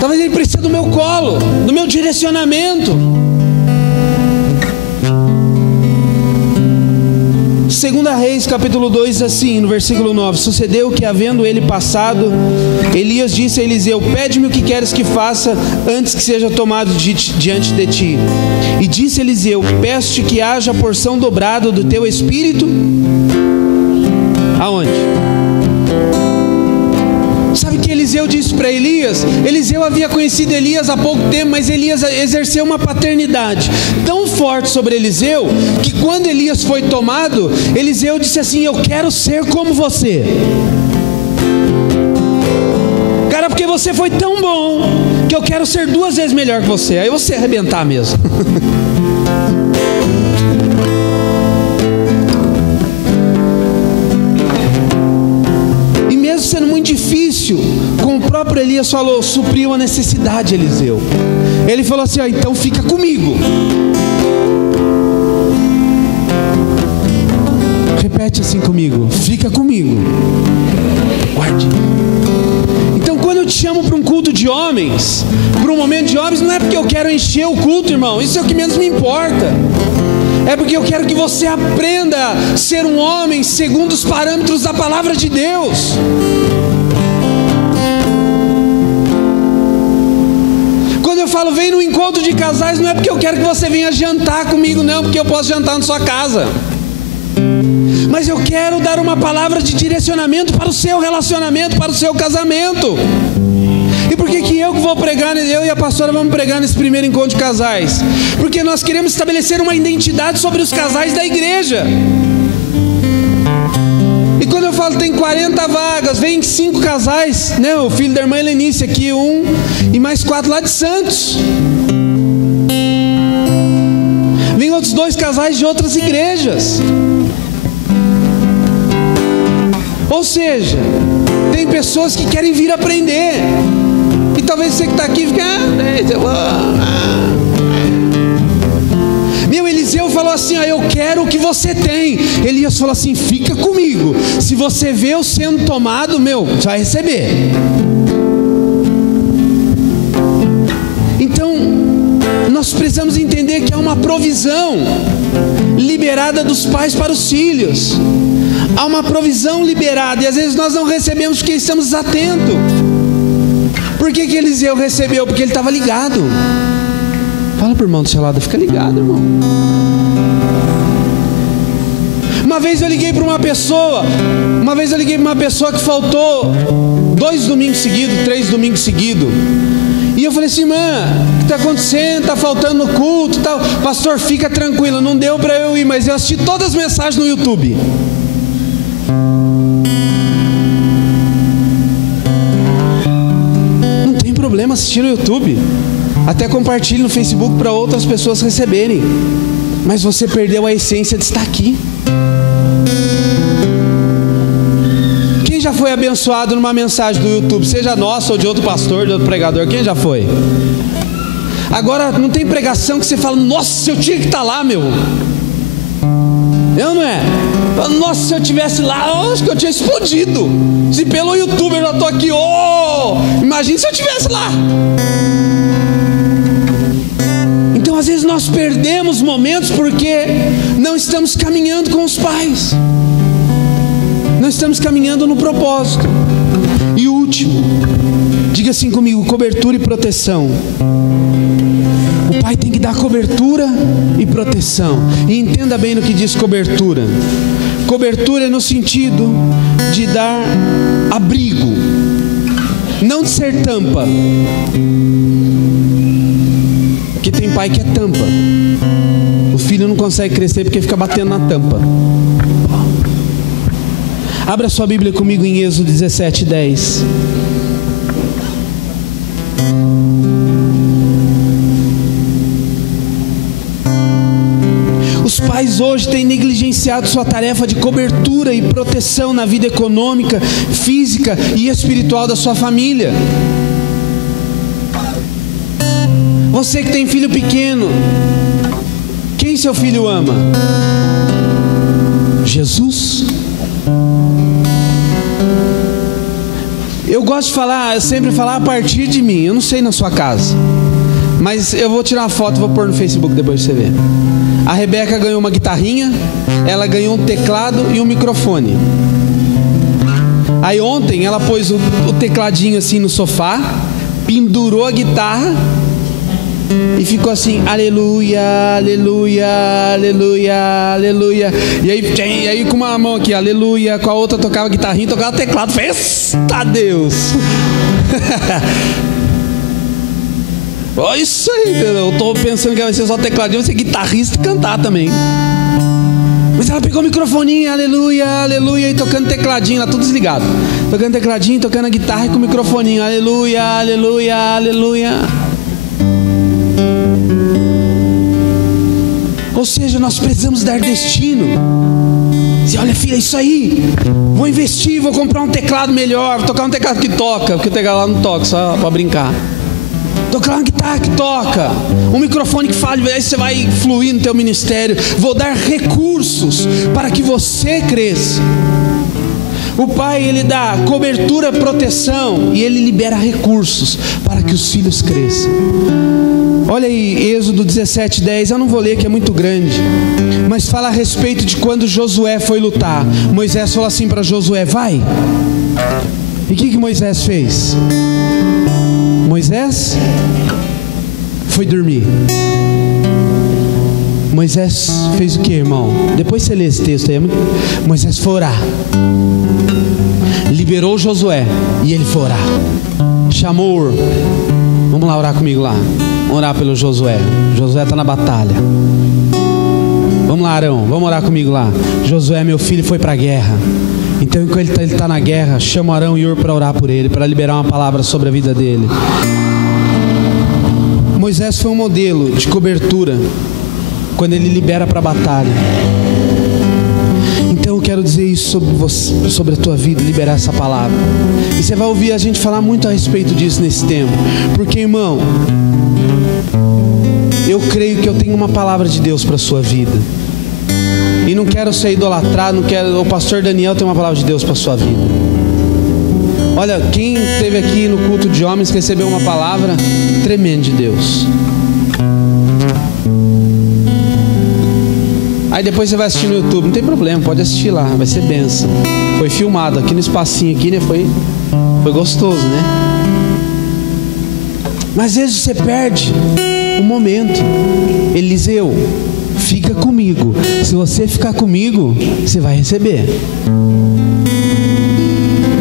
Talvez ele precise do meu colo, do meu direcionamento. 2 Reis capítulo 2, assim, no versículo 9: sucedeu que, havendo ele passado, Elias disse a Eliseu: pede-me o que queres que faça antes que seja tomado diante de ti. E disse Eliseu: peço-te que haja porção dobrada do teu espírito. Aonde? Sabe o que Eliseu disse para Elias? Eliseu havia conhecido Elias há pouco tempo, mas Elias exerceu uma paternidade tão forte sobre Eliseu, que quando Elias foi tomado, Eliseu disse assim: eu quero ser como você. Cara, porque você foi tão bom, que eu quero ser 2 vezes melhor que você. Aí você arrebentar mesmo. Sendo muito difícil, como o próprio Elias falou, supriu a necessidade, Eliseu. Ele falou assim: então fica comigo. Repete assim comigo: fica comigo. Guarde. Então, quando eu te chamo para um culto de homens, para um momento de homens, não é porque eu quero encher o culto, irmão. Isso é o que menos me importa. É porque eu quero que você aprenda a ser um homem segundo os parâmetros da palavra de Deus. Quando eu falo vem no encontro de casais, não é porque eu quero que você venha jantar comigo, não, porque eu posso jantar na sua casa. Mas eu quero dar uma palavra de direcionamento para o seu relacionamento, para o seu casamento. E por que eu que vou pregar, eu e a pastora vamos pregar nesse primeiro encontro de casais? Porque nós queremos estabelecer uma identidade sobre os casais da igreja. E quando eu falo tem 40 vagas, vem 5 casais, né? O filho da irmã Helenice aqui, 1, e mais 4 lá de Santos. Vem outros 2 casais de outras igrejas. Ou seja, tem pessoas que querem vir aprender. E talvez você que está aqui fique: Meu, Eliseu falou assim: eu quero o que você tem. Elias falou assim: fica comigo, se você vê eu sendo tomado, você vai receber. Então nós precisamos entender que há uma provisão liberada dos pais para os filhos. Há uma provisão liberada, e às vezes nós não recebemos porque estamos desatentos. Por que Eliseu recebeu? Porque ele estava ligado. Fala para o irmão do seu lado: fica ligado, irmão. Uma vez eu liguei para uma pessoa que faltou 2 domingos seguidos, 3 domingos seguidos. E eu falei assim: irmã, o que está acontecendo? Está faltando no culto e tal. Pastor, fica tranquilo, não deu para eu ir, mas eu assisti todas as mensagens no YouTube. Não tem problema assistir no YouTube. Até compartilhe no Facebook para outras pessoas receberem. Mas você perdeu a essência de estar aqui. Quem já foi abençoado numa mensagem do YouTube, seja nossa ou de outro pastor, de outro pregador? Quem já foi? Agora não tem pregação que você fala: nossa, eu tinha que estar lá, meu. Não é? Nossa, se eu estivesse lá, eu acho que eu tinha explodido. Se pelo YouTube eu já estou aqui, imagine se eu estivesse lá. Então às vezes nós perdemos momentos porque não estamos caminhando com os pais, não estamos caminhando no propósito. E o último, diga assim comigo: cobertura e proteção. O pai tem que dar cobertura e proteção. E entenda bem no que diz cobertura. Cobertura é no sentido de dar abrigo, não de ser tampa. Porque tem pai que é tampa. O filho não consegue crescer porque fica batendo na tampa. Abra sua Bíblia comigo em Êxodo 17:10. Os pais hoje têm negligenciado sua tarefa de cobertura e proteção na vida econômica, física e espiritual da sua família. Você que tem filho pequeno, quem seu filho ama? Jesus? Eu gosto de falar, eu sempre falar a partir de mim. Eu não sei na sua casa, mas eu vou tirar uma foto e vou pôr no Facebook depois pra você ver. A Rebeca ganhou uma guitarrinha, ela ganhou um teclado e um microfone. Aí ontem ela pôs o tecladinho assim no sofá, pendurou a guitarra e ficou assim: aleluia, aleluia, aleluia, aleluia. E aí com uma mão aqui, aleluia, com a outra tocava guitarrinha, tocava teclado. Festa Deus! Olha isso aí, eu tô pensando que vai ser só tecladinho, vai ser guitarrista e cantar também. Mas ela pegou o microfoninho, aleluia, aleluia, e tocando tecladinho, lá tudo desligado. Tocando tecladinho, tocando a guitarra e com o microfoninho, aleluia, aleluia, aleluia. Ou seja, nós precisamos dar destino. Dizer: olha filha, é isso aí, vou investir, vou comprar um teclado melhor, vou tocar um teclado que toca, porque o teclado lá não toca, só para brincar. Tocar uma guitarra que toca, um microfone que fala, aí você vai fluir no teu ministério. Vou dar recursos para que você cresça. O pai, ele dá cobertura, proteção, e ele libera recursos para que os filhos cresçam. Olha aí, Êxodo 17:10, eu não vou ler que é muito grande, mas fala a respeito de quando Josué foi lutar. Moisés falou assim para Josué: vai. E o que Moisés fez? Moisés foi dormir. Moisés fez o que, irmão? Depois você lê esse texto aí. Moisés foi orar. Liberou Josué e ele foi orar. Chamou. Vamos lá orar comigo lá. Vamos orar pelo Josué. Josué está na batalha. Vamos lá, Arão, vamos orar comigo lá. Josué, meu filho, foi para a guerra. Então, enquanto ele está na guerra, chama Arão e Ur para orar por ele, para liberar uma palavra sobre a vida dele. Moisés foi um modelo de cobertura quando ele libera para a batalha. Então eu quero dizer isso sobre você, sobre a tua vida, liberar essa palavra. E você vai ouvir a gente falar muito a respeito disso nesse tempo. Porque, irmão, eu eu creio que eu tenho uma palavra de Deus para a sua vida. E não quero ser idolatrado, não quero. O pastor Daniel tem uma palavra de Deus para a sua vida. Olha, quem esteve aqui no culto de homens recebeu uma palavra tremenda de Deus. Aí depois você vai assistir no YouTube, não tem problema, pode assistir lá, vai ser bênção. Foi filmado aqui no espacinho aqui, né? Foi gostoso, né? Mas às vezes você perde o momento. Eliseu, fica comigo. Se você ficar comigo, você vai receber.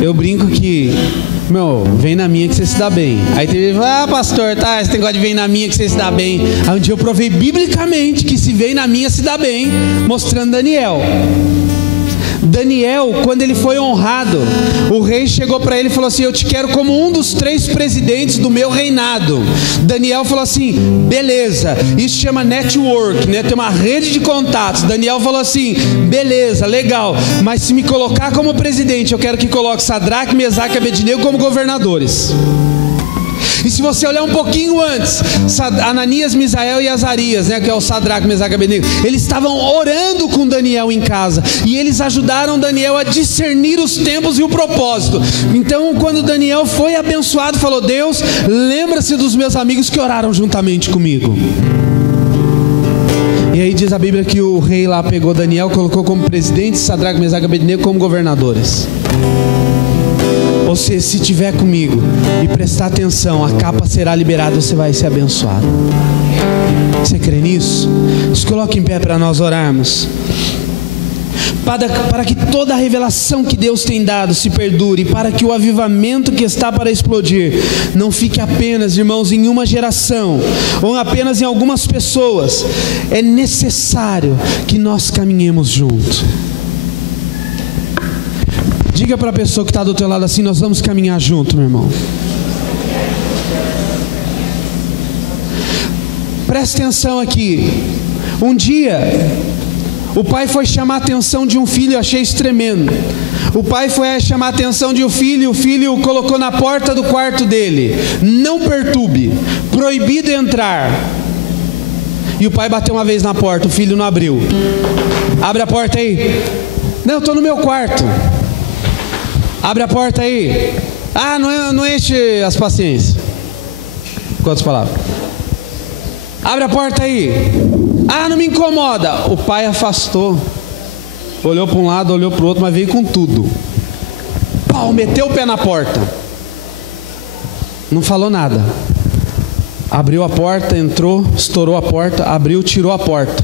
Eu brinco que, vem na minha que você se dá bem. Aí tem gente que fala, pastor, tá, esse negócio de vem na minha que você se dá bem. Aí um dia eu provei biblicamente que se vem na minha se dá bem, mostrando Daniel. Daniel, quando ele foi honrado, o rei chegou para ele e falou assim: eu te quero como um dos 3 presidentes do meu reinado. Daniel falou assim: beleza, isso chama network, né? Tem uma rede de contatos. Daniel falou assim: beleza, legal, mas se me colocar como presidente, eu quero que coloque Sadraque, Mesaque e Abednego como governadores. E se você olhar um pouquinho antes, Ananias, Misael e Azarias, né, que é o Sadraque, Mesaque e Abednego, eles estavam orando com Daniel em casa, e eles ajudaram Daniel a discernir os tempos e o propósito. Então quando Daniel foi abençoado, falou: Deus, lembra-se dos meus amigos que oraram juntamente comigo. E aí diz a Bíblia que o rei lá pegou Daniel, colocou como presidente, Sadraque, Mesaque e Abednego como governadores. Você, se estiver comigo e prestar atenção, a capa será liberada, você vai ser abençoado. Você crê nisso? Se coloque em pé para nós orarmos. Para que toda a revelação que Deus tem dado se perdure, para que o avivamento que está para explodir não fique apenas, irmãos, em uma geração ou apenas em algumas pessoas, é necessário que nós caminhemos juntos. Diga para a pessoa que está do teu lado assim: nós vamos caminhar junto, meu irmão. Presta atenção aqui. Um dia, o pai foi chamar a atenção de um filho, eu achei isso tremendo. O pai foi chamar a atenção de um filho, e o filho colocou na porta do quarto dele: não perturbe, proibido entrar. E o pai bateu uma vez na porta, o filho não abriu. Abre a porta aí. Não, eu estou no meu quarto. Abre a porta aí. Ah, não enche as paciências. Quantas palavras? Abre a porta aí. Ah, não me incomoda. O pai afastou. Olhou para um lado, olhou para o outro, mas veio com tudo. Pau, meteu o pé na porta. Não falou nada. Abriu a porta, entrou, estourou a porta, abriu, tirou a porta.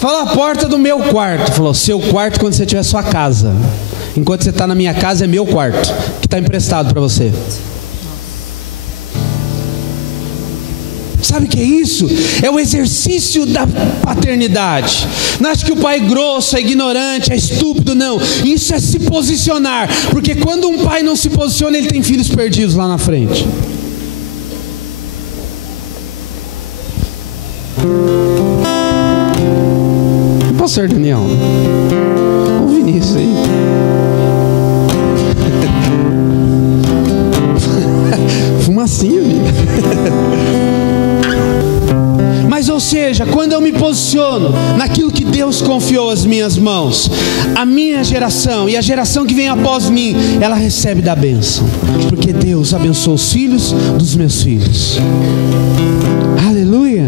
Falou: a porta do meu quarto. Falou: seu quarto quando você tiver sua casa. Enquanto você está na minha casa é meu quarto, que está emprestado para você. Sabe o que é isso? É o exercício da paternidade. Não acho que o pai é grosso, é ignorante, é estúpido, não. Isso é se posicionar, porque quando um pai não se posiciona, ele tem filhos perdidos lá na frente. Pastor Daniel, o Vinícius aí. Fumacinha, amigo. Mas ou seja, quando eu me posiciono naquilo que Deus confiou às minhas mãos, a minha geração e a geração que vem após mim, ela recebe da bênção, porque Deus abençoou os filhos dos meus filhos. Aleluia.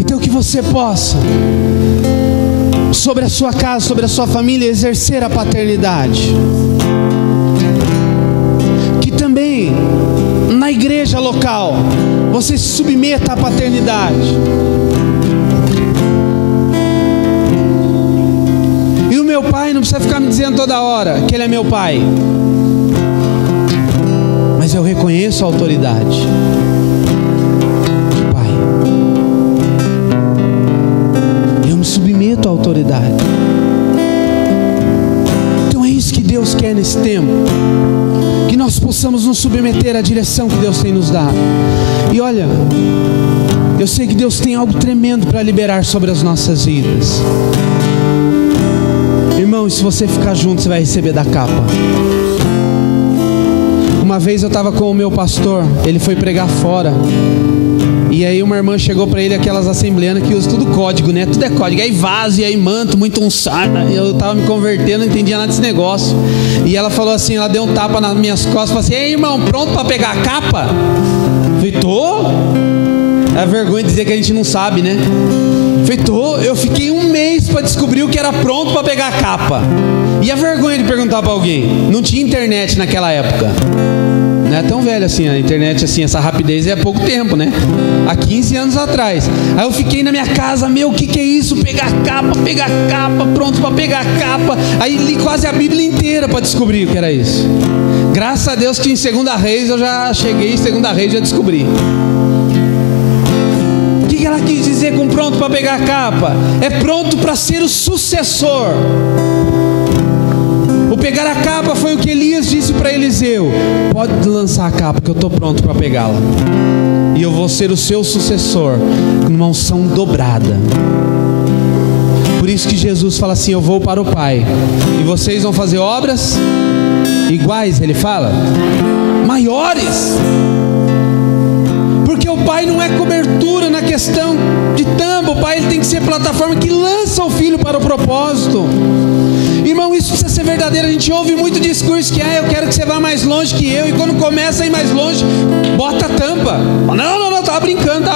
Então que você possa, sobre a sua casa, sobre a sua família, exercer a paternidade. Que também na igreja local você se submeta à paternidade. E o meu pai não precisa ficar me dizendo toda hora que ele é meu pai, mas eu reconheço a autoridade de pai. Eu me submeto à autoridade. Então é isso que Deus quer nesse tempo, que nós possamos nos submeter à direção que Deus tem nos dado. E olha, eu sei que Deus tem algo tremendo para liberar sobre as nossas vidas. Irmão, e se você ficar junto, você vai receber da capa. Uma vez eu estava com o meu pastor, ele foi pregar fora. E aí uma irmã chegou para ele, aquelas assembleanas que usam tudo código, né? Tudo é código, aí vaso, e aí manto, muito unçada. Eu estava me convertendo, não entendia nada desse negócio. E ela falou assim, ela deu um tapa nas minhas costas, falou assim: ei, irmão, pronto para pegar a capa? Eu falei: tô. É vergonha dizer que a gente não sabe, né? Eu falei: tô. Eu fiquei um mês para descobrir o que era pronto para pegar a capa. E a vergonha de perguntar para alguém. Não tinha internet naquela época. Não é tão velho assim, a internet assim, essa rapidez é há pouco tempo, né? Há 15 anos atrás. Aí eu fiquei na minha casa, o que é isso? Pegar capa, pronto para pegar a capa. Aí li quase a Bíblia inteira para descobrir o que era isso. Graças a Deus que em 2 Reis eu já cheguei, em 2 Reis já descobri. O que ela quis dizer com pronto para pegar a capa? É pronto para ser o sucessor. O pegar a capa foi o que Elias disse para Eliseu: pode lançar a capa que eu estou pronto para pegá-la, e eu vou ser o seu sucessor com uma unção dobrada. Por isso que Jesus fala assim: eu vou para o Pai e vocês vão fazer obras iguais. Ele fala maiores, porque o Pai não é cobertura na questão de tampa. O Pai, ele tem que ser plataforma que lança o filho para o propósito. Irmão, isso precisa ser verdadeiro. A gente ouve muito discurso que eu quero que você vá mais longe que eu, e quando começa a ir mais longe, bota a tampa. Não, tava brincando.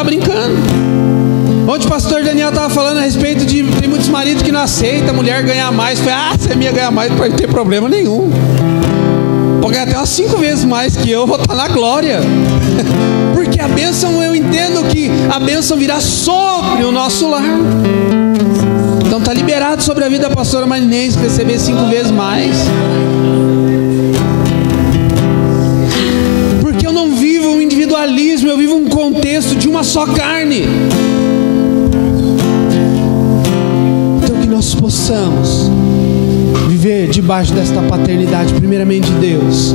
Ontem o pastor Daniel estava falando a respeito de tem muitos maridos que não aceitam a mulher ganhar mais. Eu falei: se a minha ganhar mais, não pode ter problema nenhum. Vou ganhar até umas 5 vezes mais que eu, vou estar na glória. Porque a bênção, eu entendo que a bênção virá sobre o nosso lar. Então está liberado sobre a vida da pastora Marinense receber 5 vezes mais. Porque eu não vivo um individualismo, eu vivo um contexto de uma só carne. Então que nós possamos viver debaixo desta paternidade, primeiramente de Deus,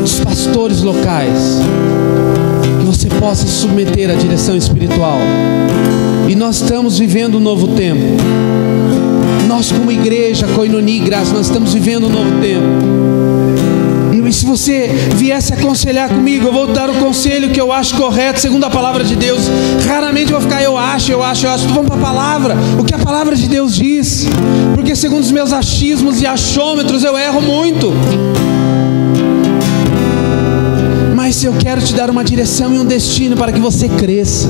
dos pastores locais, que você possa submeter à direção espiritual. E nós estamos vivendo um novo tempo. Nós como igreja, Koinonia e Graça, nós estamos vivendo um novo tempo. E se você viesse aconselhar comigo, eu vou dar o conselho que eu acho correto, segundo a palavra de Deus. Raramente vou ficar eu acho. Vamos para a palavra, o que a palavra de Deus diz. Porque segundo os meus achismos e achômetros, eu erro muito. Mas eu quero te dar uma direção e um destino para que você cresça.